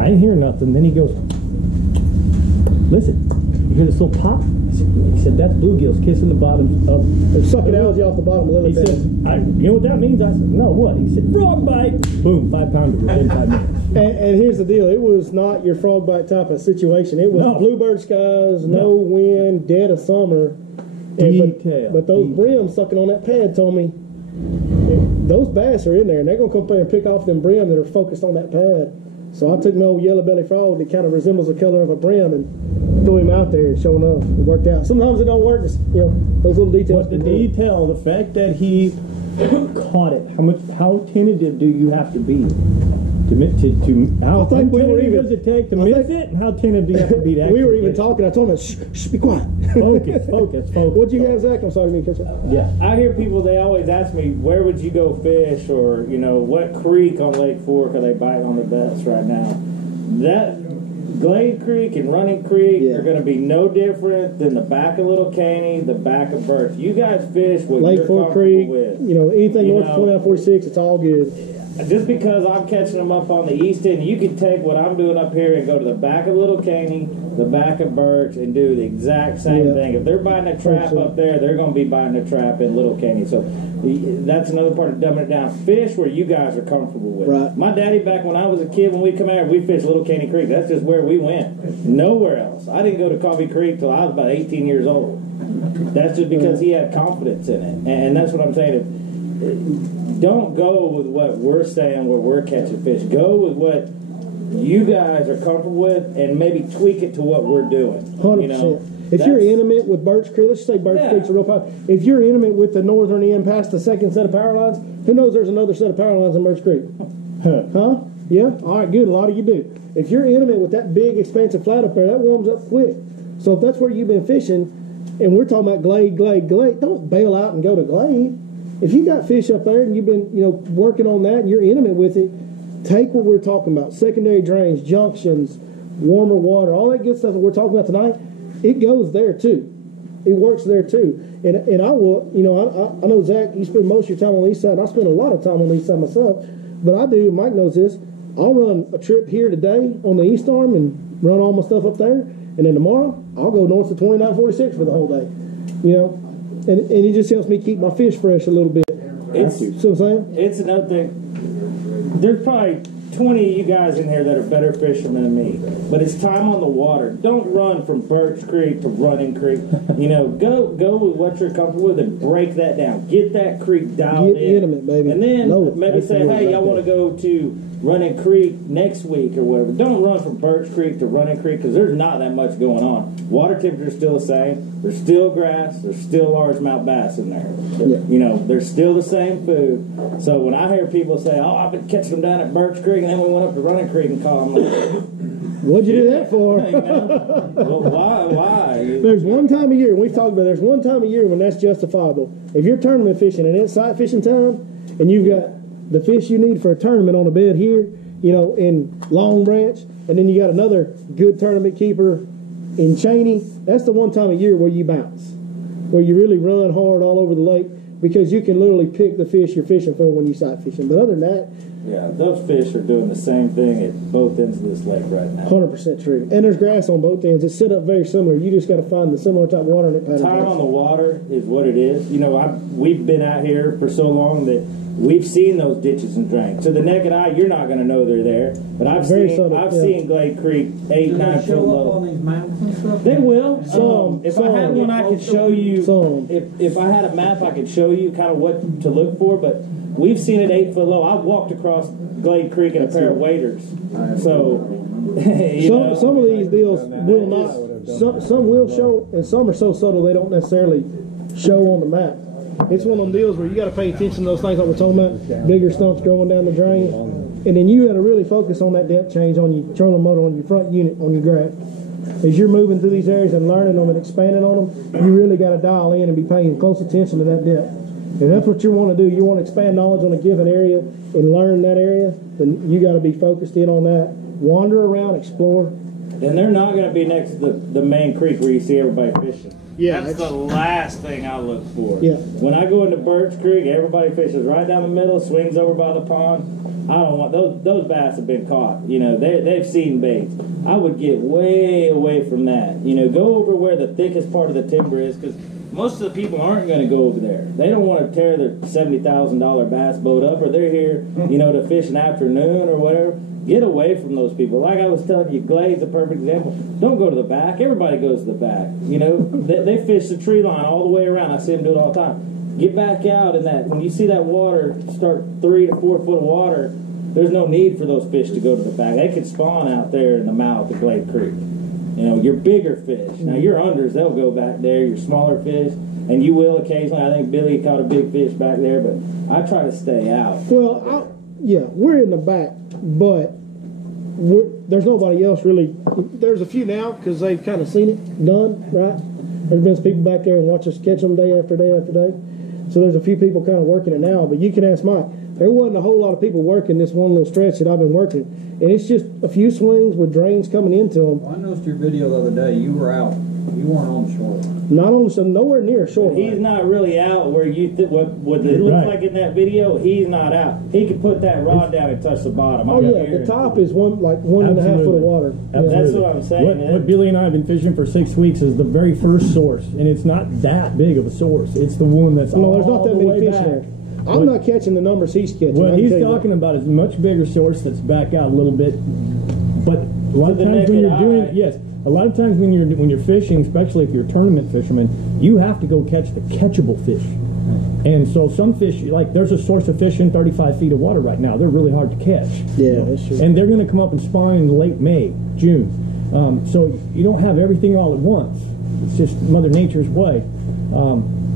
I didn't hear nothing. Then he goes, "Listen, you hear this little pop?" He said, "That's bluegills kissing the bottoms of." They're sucking algae off the bottom of He lily said, pads. "You know what that means?" I said, "No, what?" He said, "Frog bite." Boom, 5 pounder within 5 minutes. And here's the deal. It was not your frog bite type of situation. It was bluebird skies, no wind, dead of summer. But those brims sucking on that pad told me those bass are in there, and they're going to come up there and pick off them brim that are focused on that pad. So I took my old yellow belly frog that kind of resembles the color of a brim and threw him out there, and sure enough, it worked out. Sometimes it don't work, just, you know, those little details. But the detail, the fact that he caught it, how tentative do you have to be? How tentative does it take to miss it? And how tentative do you have to be to We were even talking, I told him, shh, be quiet. Focus. What'd you guys ask? I'm sorry, me, Yeah, I hear people, they always ask me, where would you go fish, or, you know, what creek on Lake Fork are they biting on the best right now? That Glade Creek and Running Creek are going to be no different than the back of Little Caney, the back of Birch. You guys fish what Lake you're Fork comfortable Creek, with. you know, anything north of 2946, it's all good. Just because I'm catching them up on the east end, you can take what I'm doing up here and go to the back of Little Caney, the back of Birch, and do the exact same thing. If they're biting a trap up there, they're going to be biting a trap in Little Caney. So that's another part of dumbing it down. Fish where you guys are comfortable with. Right. My daddy, back when I was a kid, when we come out, we fished Little Caney Creek. That's just where we went. Nowhere else. I didn't go to Coffee Creek till I was about 18 years old. That's just because he had confidence in it. And that's what I'm saying. Don't go with what we're saying where we're catching fish. Go with what you guys are comfortable with and maybe tweak it to what we're doing. 100%. You know, if you're intimate with Birch Creek, let's just say Birch Creek's a real power. If you're intimate with the northern end past the second set of power lines, who knows there's another set of power lines in Birch Creek? Huh? Yeah? All right, good. A lot of you do. If you're intimate with that big, expansive flat up there, that warms up quick. So if that's where you've been fishing, and we're talking about Glade, don't bail out and go to Glade. If you got fish up there and you've been, you know, working on that and you're intimate with it, take what we're talking about, secondary drains, junctions, warmer water, all that good stuff that we're talking about tonight, it goes there too. It works there too. And I will, you know, I know, Zach, you spend most of your time on the east side. I spend a lot of time on the east side myself, but I do, Mike knows this, I'll run a trip here today on the east arm and run all my stuff up there, and then tomorrow I'll go north to 2946 for the whole day, you know. And it just helps me keep my fish fresh a little bit. See what I'm saying? It's another thing. There's probably 20 of you guys in here that are better fishermen than me. But it's time on the water. Don't run from Birch Creek to Running Creek. You know, go with what you're comfortable with and break that down. Get that creek dialed in. Get intimate, baby. And then maybe say, hey, y'all want to go to Running Creek next week or whatever. Don't run from Birch Creek to Running Creek because there's not that much going on. Water temperature's still the same. There's still grass. There's still largemouth bass in there. You know, there's still the same food. So when I hear people say, oh, I've been catching them down at Birch Creek and then we went up to Running Creek and caught them, I'm like, what'd you do that for? You know? Well, why? There's one time a year, and we've talked about there's one time a year when that's justifiable. If you're tournament fishing and it's sight fishing time and you've got the fish you need for a tournament on a bed here, you know, in Long Branch, and then you got another good tournament keeper in Cheney, that's the one time a year where you bounce, where you really run hard all over the lake because you can literally pick the fish you're fishing for when you sight fishing. But other than that, yeah, those fish are doing the same thing at both ends of this lake right now. 100% true. And there's grass on both ends. It's set up very similar. You just got to find the similar type of water in it. Time on the water is what it is. You know, we've been out here for so long that we've seen those ditches and drains. To the naked eye, you're not going to know they're there. But I've seen Glade Creek 8, 9 foot low. On these mountains and stuff? They will. If I had one, I could show you. If I had a map, I could show you kind of what to look for. But we've seen it 8 foot low. I've walked across Glade Creek in a pair of waders. So some of these deals will not. Some will show, and some are so subtle they don't necessarily show on the map. It's one of them deals where you got to pay attention to those things like we're talking about, bigger stumps growing down the drain, and then you got to really focus on that depth change on your trolling motor, on your front unit, on your graph. as you're moving through these areas and learning them and expanding on them, you really got to dial in and be paying close attention to that depth. If that's what you want to do, you want to expand knowledge on a given area and learn that area, then you got to be focused in on that. Wander around, explore. And they're not going to be next to the main creek where you see everybody fishing. Yeah, that's the last thing I look for. Yeah. When I go into Birch Creek, everybody fishes right down the middle, swings over by the pond. I don't want those bass have been caught. You know, they've seen baits. I would get way away from that. You know, go over where the thickest part of the timber is, because most of the people aren't going to go over there. They don't want to tear their $70,000 bass boat up, or they're here, you know, to fish an afternoon or whatever. Get away from those people. Like I was telling you, Glade's a perfect example. Don't go to the back. Everybody goes to the back. You know, they fish the tree line all the way around. I see them do it all the time. Get back out in that. When you see that water start 3 to 4 foot of water, there's no need for those fish to go to the back. They can spawn out there in the mouth of Glade Creek. You know, your bigger fish. Now, your unders, they'll go back there. Your smaller fish, and you will occasionally. I think Billy caught a big fish back there, but I try to stay out. Well, yeah, we're in the back, but there's nobody else really. There's a few now because they've kind of seen it done, right? There's been some people back there and watch us catch them day after day after day. So there's a few people kind of working it now, but you can ask Mike. There wasn't a whole lot of people working this one little stretch that I've been working. And it's just a few swings with drains coming into them. Well, I noticed your video the other day. You were out. You weren't on the shoreline. Not on the nowhere near shoreline. He's not really out where you what it looks like in that video. He's not out. He could put that rod down and touch the bottom. Oh yeah, the top is one and a half foot of water. Yeah. That's what I'm saying. What Billy and I have been fishing for 6 weeks is the very first source, and it's not that big of a source. It's the one that's no, there's not that many fish there. I'm not catching the numbers he's catching. What he's talking about is a much bigger source that's back out a little bit. But a lot of times when you're doing a lot of times when you're fishing, especially if you're a tournament fisherman, you have to go catch the catchable fish. And so some fish, like there's a source of fish in 35 feet of water right now. They're really hard to catch. Yeah, that's true. And they're going to come up and spawn in late May, June. So you don't have everything all at once. It's just Mother Nature's way.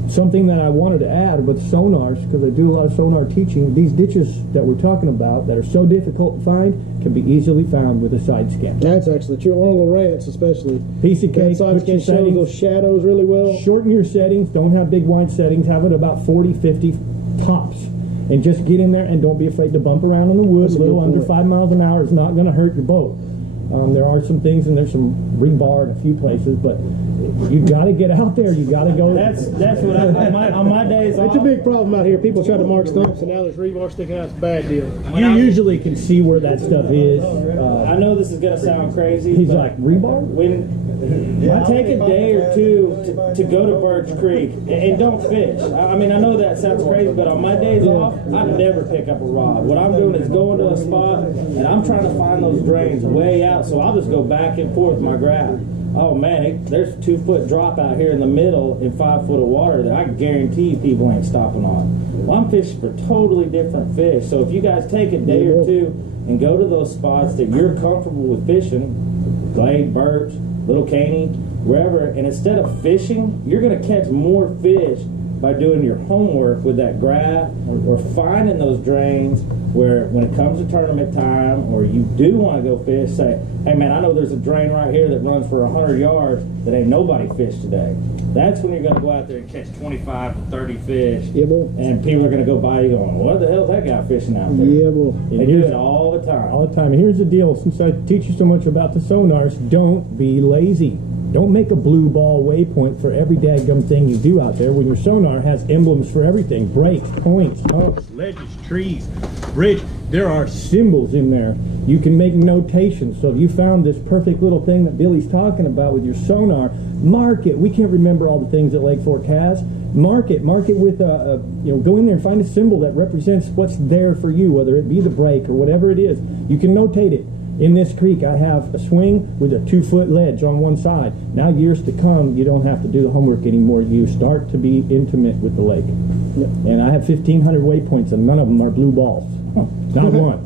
Something that I wanted to add with sonars, because I do a lot of sonar teaching, these ditches that we're talking about that are so difficult to find can be easily found with a side scan. That's actually true. On Lawrence especially. Piece of cake, side scan shows those shadows really well. Shorten your settings. Don't have big wide settings. Have it about 40, 50 tops. And just get in there and don't be afraid to bump around in the woods. A little under 5 miles an hour is not going to hurt your boat. There are some things, and there's some rebar in a few places, but you got to get out there. You got to go. That's what on my days off. It's a big problem out here. People try to mark stumps, and now there's rebar sticking out. It's a bad deal. You usually can see where that stuff is. I know this is going to sound crazy. He's like, rebar? When I take a day or two to go to Birch Creek and don't fish. I mean, I know that sounds crazy, but on my days off, I never pick up a rod. What I'm doing is going to a spot, and I'm trying to find those drains way out, so I'll just go back and forth my graph. Oh man, there's a 2 foot drop out here in the middle in 5 foot of water that I guarantee you people ain't stopping on. Well, I'm fishing for totally different fish. So if you guys take a day or two and go to those spots that you're comfortable with fishing, Glade, Birch, Little Caney, wherever, and instead of fishing, you're going to catch more fish by doing your homework with that graph or finding those drains where when it comes to tournament time or you do want to go fish, say, hey man, I know there's a drain right here that runs for 100 yards that ain't nobody fished today. That's when you're going to go out there and catch 25 to 30 fish. Yeah, boy. And people are going to go by you going, what the hell is that guy fishing out there? Yeah, boy. They do it all the time. All the time. And here's the deal. Since I teach you so much about the sonars, don't be lazy. Don't make a blue ball waypoint for every dadgum thing you do out there when your sonar has emblems for everything. Breaks, points, humps, ledges, trees, bridge. There are symbols in there. You can make notations. So if you found this perfect little thing that Billy's talking about with your sonar, mark it. We can't remember all the things that Lake Fork has. Mark it. Mark it with go in there and find a symbol that represents what's there for you, whether it be the break or whatever it is. You can notate it. In this creek, I have a swing with a 2 foot ledge on one side. Now, years to come, you don't have to do the homework anymore. You start to be intimate with the lake. Yep. And I have 1,500 waypoints, and none of them are blue balls. Not one.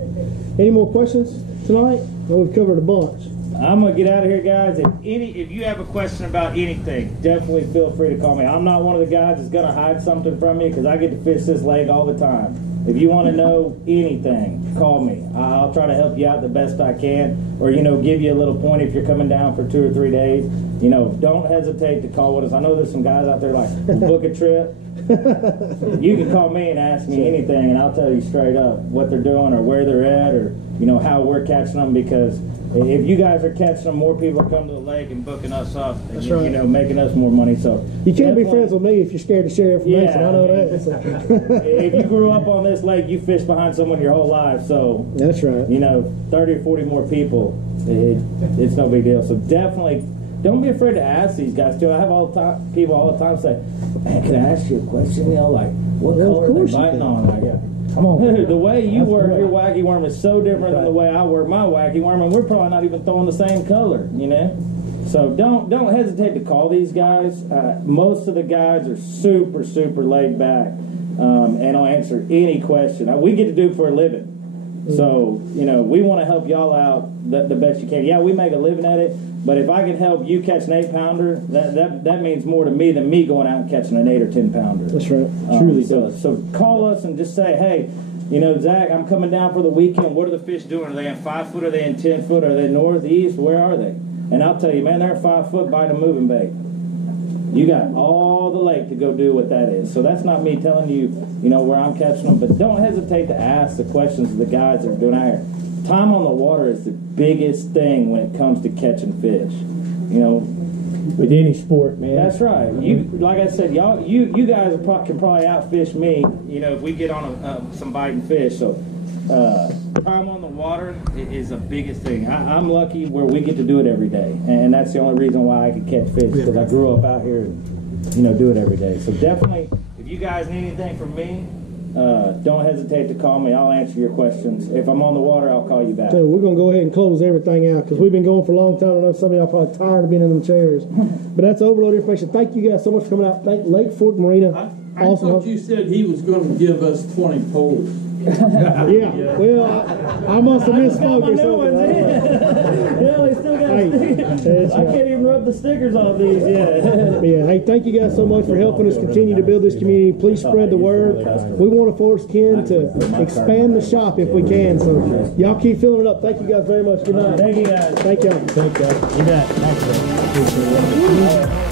Any more questions tonight? Well, we've covered a bunch. I'm going to get out of here, guys. If you have a question about anything, definitely feel free to call me. I'm not one of the guys that's going to hide something from you because I get to fish this lake all the time. If you want to know anything, call me. I'll try to help you out the best I can, or give you a little point if you're coming down for 2 or 3 days. Don't hesitate to call with us. I know there's some guys out there like book a trip. You can call me and ask me anything, and I'll tell you straight up what they're doing or where they're at, or how we're catching them. Because if you guys are catching them, more people are coming to the lake and booking us up. That's right. Making us more money. So you can't be friends with me if you're scared to share information. I know that. So. If you grew up on this lake, you fished behind someone your whole life. So that's right. 30 or 40 more people, it's no big deal. So definitely. Don't be afraid to ask these guys too. I have people all the time say, "Man, can I ask you a question? Like, what color are they biting on?" Like, come on. The way you work your wacky worm is so different than the way I work my wacky worm, and we're probably not even throwing the same color. So don't hesitate to call these guys. Most of the guys are super, super laid back, and will answer any question. We get to do it for a living. So, we want to help y'all out the best you can. Yeah, we make a living at it, but if I can help you catch an 8-pounder, that means more to me than me going out and catching an 8 or 10-pounder. That's right. Truly does. So call us and just say, hey, Zach, I'm coming down for the weekend. What are the fish doing? Are they in 5 foot? Are they in 10 foot? Are they northeast? Where are they? And I'll tell you, man, they're 5 foot biting a moving bait. You got all the lake to go do what that is. So that's not me telling you, where I'm catching them. But don't hesitate to ask the questions of the guys that are doing out here. Time on the water is the biggest thing when it comes to catching fish. With any sport, man. That's right. Like I said, you guys can probably outfish me. If we get on some biting fish. So time on the water is the biggest thing. I'm lucky where we get to do it every day, and that's the only reason why I could catch fish, because I grew up out here and do it every day. So definitely, if you guys need anything from me, don't hesitate to call me. I'll answer your questions. If I'm on the water, I'll call you back. So we're going to go ahead and close everything out because we've been going for a long time. I know some of y'all are probably tired of being in them chairs. But that's overload information. Thank you guys so much for coming out. Thank Lake Fork Marina. I thought you said he was going to give us 20 poles. Yeah, well, I must have misspoke or something. Well, they still got stickers. I can't even rub the stickers off these yet. Yeah, hey, thank you guys so much for helping us continue to build this community. Please spread the word. We want to force Ken to expand the shop if we can. So y'all keep filling it up. Thank you guys very much. Good night. Thank you guys. Thank y'all. Thank you. You bet. Thanks, bro.